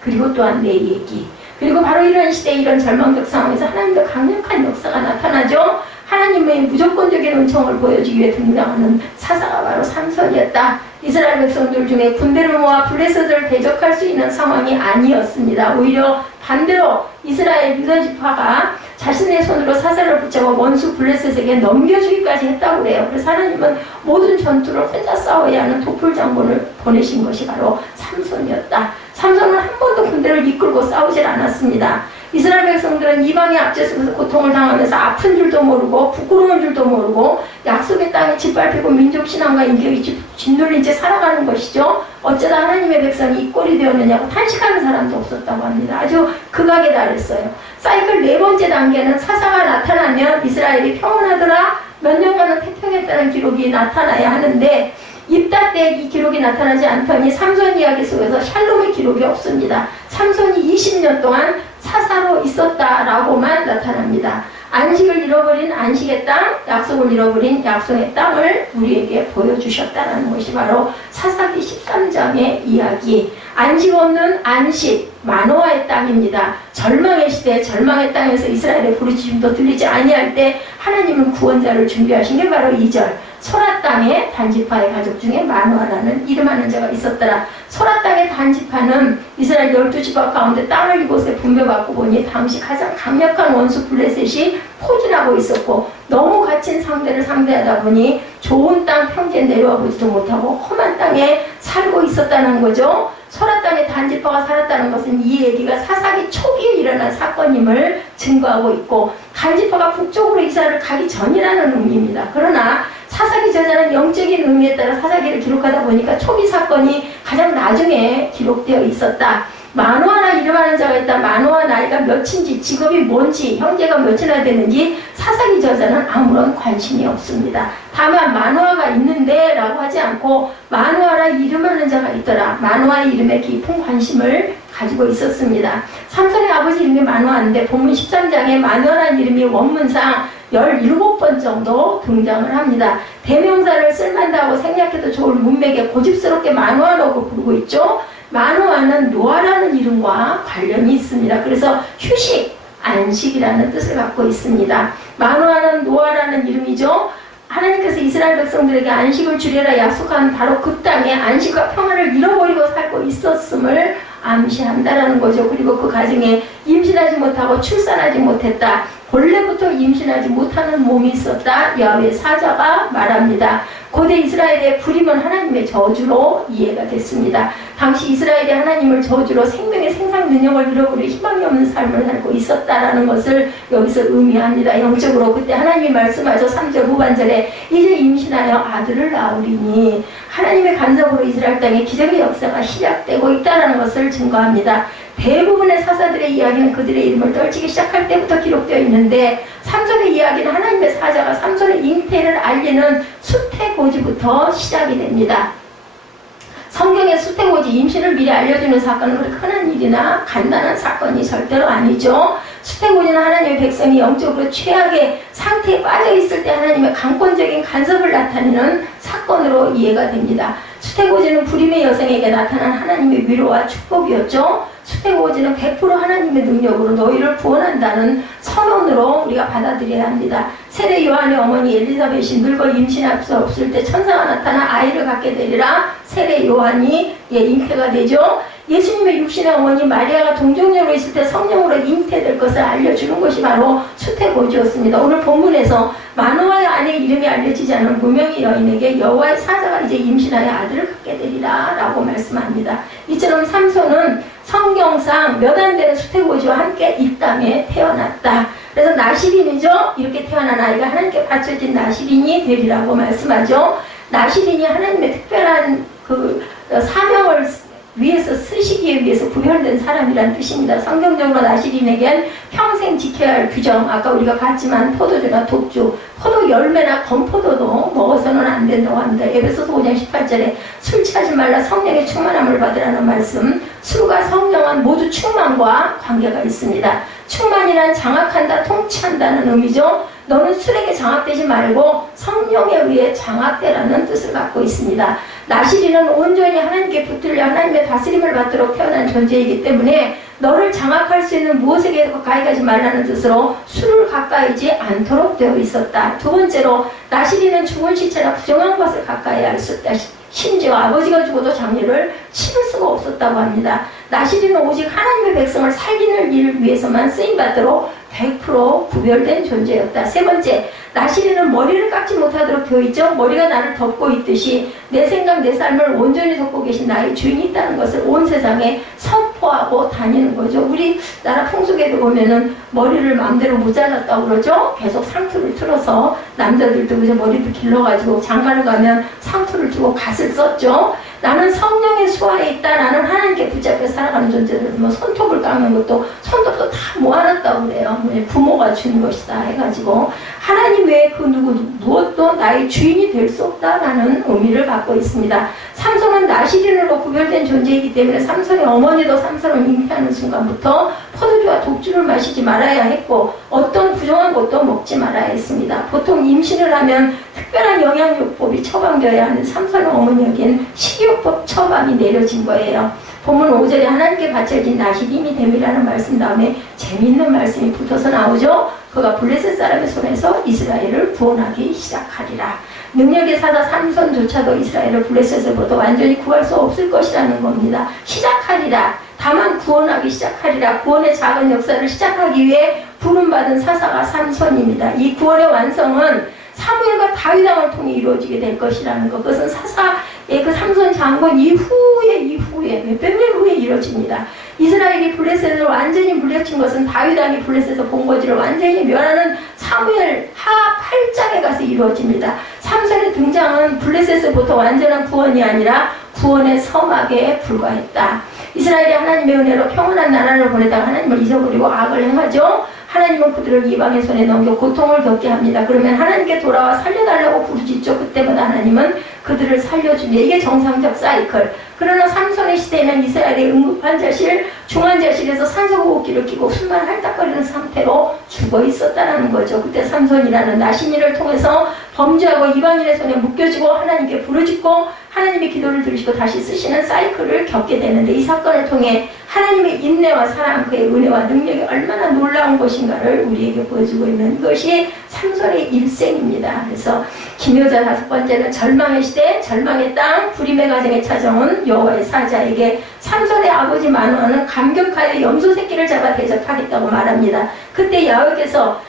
그리고 또한 내 얘기. 그리고 바로 이런 시대에 이런 절망적 상황에서 하나님의 강력한 역사가 나타나죠. 하나님의 무조건적인 은총을 보여주기 위해 등장하는 사사가 바로 삼손이었다. 이스라엘 백성들 중에 군대를 모아 블레셋을 대적할 수 있는 상황이 아니었습니다. 오히려 반대로 이스라엘 유다 지파가 자신의 손으로 사사를 붙잡아 원수 블레셋에게 넘겨주기까지 했다고 그래요. 그래서 하나님은 모든 전투를 혼자 싸워야 하는 도플 장군을 보내신 것이 바로 삼손이었다. 삼손은 한 번도 군대를 이끌고 싸우질 않았습니다. 이스라엘 백성들은 이방의 앞제속에서 고통을 당하면서 아픈 줄도 모르고 부끄러운 줄도 모르고 약속의 땅에 짓밟히고 민족신앙과 인격이 짓눌린 채 살아가는 것이죠. 어쩌다 하나님의 백성이 이 꼴이 되었느냐고 탄식하는 사람도 없었다고 합니다. 아주 극악에 달했어요. 사이클 4번째 단계는 사사가 나타나면 이스라엘이 평온하더라, 몇 년간은 태평했다는 기록이 나타나야 하는데 입다 때 이 기록이 나타나지 않더니 삼손 이야기 속에서 샬롬의 기록이 없습니다. 삼손이 20년 동안 사사로 있었다라고만 나타납니다. 안식을 잃어버린 안식의 땅, 약속을 잃어버린 약속의 땅을 우리에게 보여주셨다는 것이 바로 사사기 13장의 이야기. 안식 없는 안식, 마노아의 땅입니다. 절망의 시대, 절망의 땅에서 이스라엘의 부르짖음도 들리지 아니할 때 하나님은 구원자를 준비하신 게 바로 2절. 소라 땅에 단지파의 가족 중에 마노아라는 이름하는 자가 있었더라. 소라 땅의 단지파는 이스라엘 12지파 가운데 땅을 이곳에 분배받고 보니 당시 가장 강력한 원수 블레셋이 포진하고 있었고 너무 갇힌 상대를 상대하다 보니 좋은 땅 평지에 내려와 보지도 못하고 험한 땅에 살고 있었다는 거죠. 소라 땅의 단지파가 살았다는 것은 이 얘기가 사사기 초기에 일어난 사건임을 증거하고 있고 단지파가 북쪽으로 이스라엘을 가기 전이라는 의미입니다. 그러나 사사기 저자는 영적인 의미에 따라 사사기를 기록하다 보니까 초기 사건이 가장 나중에 기록되어 있었다. 마노아라 이름하는 자가 있다. 마노아 나이가 몇인지, 직업이 뭔지, 형제가 몇이나 되는지 사사기 저자는 아무런 관심이 없습니다. 다만 마노아가 있는데 라고 하지 않고 마노아라 이름하는 자가 있더라. 마노아의 이름에 깊은 관심을 가지고 있었습니다. 삼손의 아버지 이름이 마노아인데 본문 13장에 마노아라는 이름이 원문상 17번 정도 등장을 합니다. 대명사를 쓸만하다고 생략해도 좋을 문맥에 고집스럽게 마노아라고 부르고 있죠. 마노아는 노아라는 이름과 관련이 있습니다. 그래서 휴식, 안식이라는 뜻을 갖고 있습니다. 마노아는 노아라는 이름이죠. 하나님께서 이스라엘 백성들에게 안식을 주리라 약속한 바로 그 땅에 안식과 평안을 잃어버리고 살고 있었음을 암시한다라는 거죠. 그리고 그 가정에 임신하지 못하고 출산하지 못했다. 본래부터 임신하지 못하는 몸이 있었다. 야훼 사자가 말합니다. 고대 이스라엘의 불임은 하나님의 저주로 이해가 됐습니다. 당시 이스라엘이 하나님을 저주로 생명의 생산 능력을 잃어버리고 희망이 없는 삶을 살고 있었다라는 것을 여기서 의미합니다. 영적으로 그때 하나님이 말씀하죠. 3절 후반절에 이제 임신하여 아들을 낳으리니 하나님의 간섭으로 이스라엘 땅에 기적의 역사가 시작되고 있다는 것을 증거합니다. 대부분의 사사들의 이야기는 그들의 이름을 떨치기 시작할 때부터 기록되어 있는데 삼손의 이야기는 하나님의 사자가 삼손의 잉태를 알리는 수태고지부터 시작이 됩니다. 성경의 수태고지 임신을 미리 알려주는 사건은 그렇게 흔한 일이나 간단한 사건이 절대로 아니죠. 수태고지는 하나님의 백성이 영적으로 최악의 상태에 빠져 있을 때 하나님의 강권적인 간섭을 나타내는 사건으로 이해가 됩니다. 수태고지는 불임의 여성에게 나타난 하나님의 위로와 축복이었죠. 수태고지는 100% 하나님의 능력으로 너희를 구원한다는 선언으로 우리가 받아들여야 합니다. 세례 요한의 어머니 엘리사벳이 늙어 임신할 수 없을 때 천사가 나타나 아이를 갖게 되리라. 세례 요한이 잉태가 되죠. 예수님의 육신의 어머니 마리아가 동정녀로 있을 때 성령으로 잉태될 것을 알려주는 것이 바로 수태고지였습니다. 오늘 본문에서 마노아의 아내 이름이 알려지지 않은 무명의 여인에게 여호와의 사자가 이제 임신하여 아들을 갖게 되리라 라고 말씀합니다. 이처럼 삼손은 성경상 몇 안 되는 수태고지와 함께 이 땅에 태어났다. 그래서 나시린이죠. 이렇게 태어난 아이가 하나님께 바쳐진 나시린이 되리라고 말씀하죠. 나시린이 하나님의 특별한 그 사명을 위해서 쓰시기에 위해서 구별된 사람이라는 뜻입니다. 성경적으로 나시린에겐 평생 지켜야 할 규정, 아까 우리가 봤지만 포도주나 독주, 포도 열매나 건포도도 먹어서는 안 된다고 합니다. 에베소서 5장 18절에 술 취하지 말라 성령의 충만함을 받으라는 말씀. 술과 성령은 모두 충만과 관계가 있습니다. 충만이란 장악한다, 통치한다는 의미죠. 너는 술에게 장악되지 말고 성령에 의해 장악되라는 뜻을 갖고 있습니다. 나시린은 온전히 하나님께 붙들려 하나님의 다스림을 받도록 태어난 존재이기 때문에 너를 장악할 수 있는 무엇에게도 가까이 가지 말라는 뜻으로 술을 가까이지 않도록 되어 있었다. 두 번째로 나시린은 죽은 시체나 부정한 것을 가까이 할 수 없다. 심지어 아버지가 죽어도 장례를 치를 수가 없었다고 합니다. 나시린은 오직 하나님의 백성을 살리는 일을 위해서만 쓰임받도록 100% 구별된 존재였다. 세 번째, 나시린은 머리를 깎지 못하도록 되어 있죠. 머리가 나를 덮고 있듯이 내 생각, 내 삶을 온전히 덮고 계신 나의 주인이 있다는 것을 온 세상에 선포하고 다니는 거죠. 우리나라 풍속에도 보면은 머리를 마음대로 못 잘랐다고 그러죠. 계속 상투를 틀어서 남자들도 그저 머리도 길러가지고 장가를 가면 상투를 두고 갓을 썼죠. 나는 성령의 수하에 있다. 나는 하나님께 붙잡혀 살아가는 존재들. 뭐 손톱을 깎는 것도 손톱도 다 모아놨다고 그래요. 부모가 주는 것이다 해가지고 하나님 외에 그 무엇도 나의 주인이 될 수 없다라는 의미를 갖고 있습니다. 삼손은 나시린으로 구별된 존재이기 때문에 삼손의 어머니도 삼손을 잉태하는 순간부터 포도주와 독주를 마시지 말아야 했고 어떤 부정한 것도 먹지 말아야 했습니다. 보통 임신을 하면 특별한 영양요법이 처방되어야 하는 삼손의 어머니에겐 식이요법 처방이 내려진 거예요. 본문 5절에 하나님께 바쳐진 나시린이 됨이라는 말씀 다음에 재미있는 말씀이 붙어서 나오죠. 그가 블레셋 사람의 손에서 이스라엘을 구원하기 시작하리라. 능력의 사자 삼손조차도 이스라엘을 블레셋으로부터 완전히 구할 수 없을 것이라는 겁니다. 시작하리라. 다만 구원하기 시작하리라. 구원의 작은 역사를 시작하기 위해 부름받은 사사가 삼손입니다. 이 구원의 완성은 사무엘과 다윗 왕을 통해 이루어지게 될 것이라는 것. 그것은 사사의 그 삼손 장군 이후에 몇백 년 후에 이루어집니다. 이스라엘이 블레셋을 완전히 물려친 것은 다윗 왕이 블레셋에서 본거지를 완전히 멸하는 사무엘 하 8장에 가서 이루어집니다. 삼손의 등장은 블레셋에서부터 완전한 구원이 아니라 구원의 서막에 불과했다. 이스라엘이 하나님의 은혜로 평온한 나라를 보내다가 하나님을 잊어버리고 악을 행하죠. 하나님은 그들을 이방의 손에 넘겨 고통을 겪게 합니다. 그러면 하나님께 돌아와 살려달라고 부르짖죠. 그때마다 하나님은 그들을 살려줍니다. 이게 정상적 사이클. 그러나 삼손의 시대에는 이스라엘의 응급환자실, 중환자실에서 산소호흡기를 끼고 숨만 할딱거리는 상태로 죽어 있었다는 거죠. 그때 삼손이라는 나시린을 통해서 범죄하고 이방인의 손에 묶여지고 하나님께 부르짖고 하나님의 기도를 들으시고 다시 쓰시는 사이클을 겪게 되는데 이 사건을 통해 하나님의 인내와 사랑, 그의 은혜와 능력이 얼마나 놀라운 것인가를 우리에게 보여주고 있는 것이 삼손의 일생입니다. 그래서 기묘자 다섯 번째는 절망의 시대, 절망의 땅, 불임의 가정에 찾아온 여호와의 사자에게 삼손의 아버지 마노아는 감격하여 염소 새끼를 잡아 대접하겠다고 말합니다. 그때 야훼께서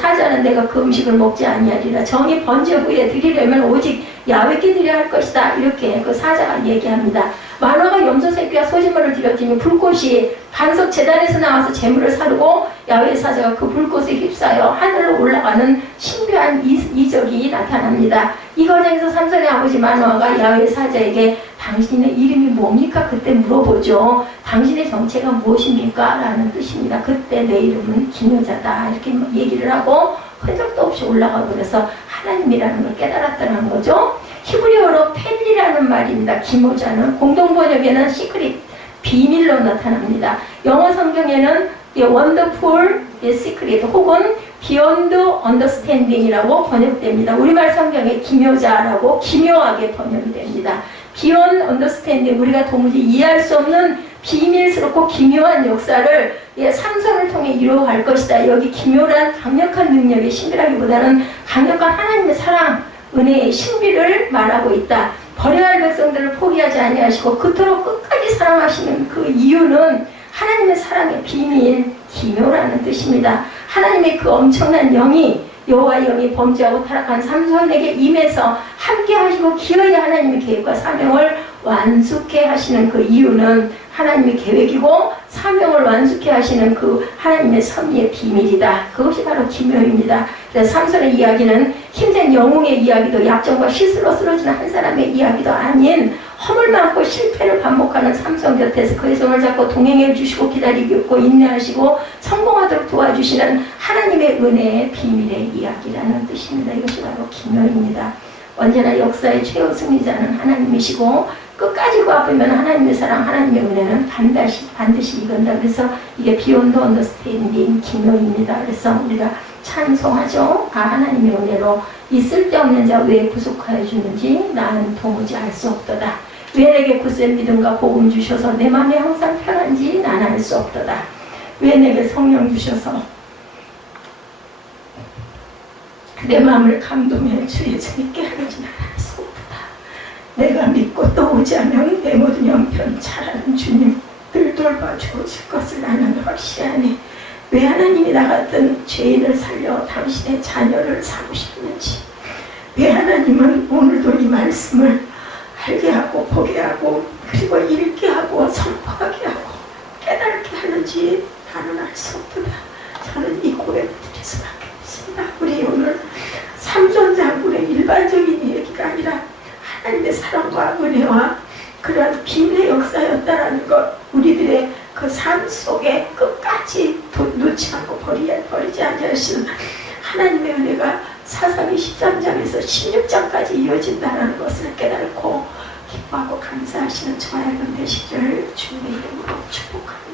사자는 내가 그 음식을 먹지 아니하리라. 정이 번제 후에 드리려면 오직 야훼께 드려야 할 것이다. 이렇게 그 사자가 얘기합니다. 마노아가 염소 새끼와 소지물을 드렸더니 불꽃이 반석 제단에서 나와서 재물을 사르고 야훼 사자가 그 불꽃에 휩싸여 하늘로 올라가는 신비한 이적이 나타납니다. 이 과정에서 삼손의 아버지 마노아가 야훼 사자에게 당신의 이름이 뭡니까? 그때 물어보죠. 당신의 정체가 무엇입니까? 라는 뜻입니다. 그때 내 이름은 기묘자다. 이렇게 얘기를 하고 흔적도 없이 올라가고 그래서 하나님이라는 걸 깨달았다는 거죠. 히브리어로 펠리라는 말입니다. 기묘자는 공동번역에는 시크릿, 비밀로 나타납니다. 영어 성경에는 원더풀, 시크릿 혹은 비욘드 언더스탠딩이라고 번역됩니다. 우리말 성경에 기묘자라고 기묘하게 번역이 됩니다. 비욘드 언더스탠딩, 우리가 도무지 이해할 수 없는 비밀스럽고 기묘한 역사를 삼손을 통해 이루어갈 것이다. 여기 기묘란 강력한 능력의 신비라기보다는 강력한 하나님의 사랑, 은혜의 신비를 말하고 있다. 버려야 할 백성들을 포기하지 아니하시고 그토록 끝까지 사랑하시는 그 이유는 하나님의 사랑의 비밀, 기묘라는 뜻입니다. 하나님의 그 엄청난 영이, 여호와의 영이 범죄하고 타락한 삼손에게 임해서 함께 하시고 기어이 하나님의 계획과 사명을 완수케 하시는 그 이유는 하나님의 계획이고 사명을 완수케 하시는 그 하나님의 섭리의 비밀이다. 그것이 바로 기묘입니다. 그래서 삼손의 이야기는 힘센 영웅의 이야기도 약점과 실수로 쓰러지는 한 사람의 이야기도 아닌 허물 많고 실패를 반복하는 삼손 곁에서 그의 손을 잡고 동행해 주시고 기다리고 인내하시고 성공하도록 도와주시는 하나님의 은혜의 비밀의 이야기라는 뜻입니다. 이것이 바로 기묘입니다. 언제나 역사의 최후 승리자는 하나님이시고 끝까지 그 앞이면 하나님의 사랑, 하나님의 은혜는 반드시 이건다. 그래서 이게 비욘드 언더스탠딩 기묘입니다. 그래서 우리가 찬송하죠. 하나님의 은혜로 이 쓸데없는 자 왜 구속하여 주는지 나는 도무지 알 수 없도다. 왜 내게 굳센 믿음과 복음 주셔서 내 마음이 항상 편한지 나는 알 수 없도다. 왜 내게 성령 주셔서 내 마음을 감동해 주의 재밌게 하는지 나는 알 수 없도다. 내가 믿고 또 오지 않으면 내 모든 형편 잘하는 주님 늘 돌봐주실 것을 나는 확실하네. 왜 하나님이 나 같은 죄인을 살려 당신의 자녀를 삼으셨는지, 왜 하나님은 오늘도 이 말씀을 알게 하고 보게 하고 그리고 읽게 하고 선포하게 하고 깨닫게 하는지 나는 알 수 없도다. 저는 이 고백을 드릴 수밖에 없습니다. 우리 오늘 삼손 장군의 일반적인 얘기가 아니라 하나님의 사랑과 은혜와 그런 비밀의 역사였다라는 것, 우리들의 그 삶 속에 끝까지 놓지 않고 버리지 아니하시는 하나님의 은혜가 사사기 13장에서 16장까지 이어진다는 것을 깨닫고 기뻐하고 감사하시는 저와 여러분 되시기를 주님의 이름으로 축복합니다.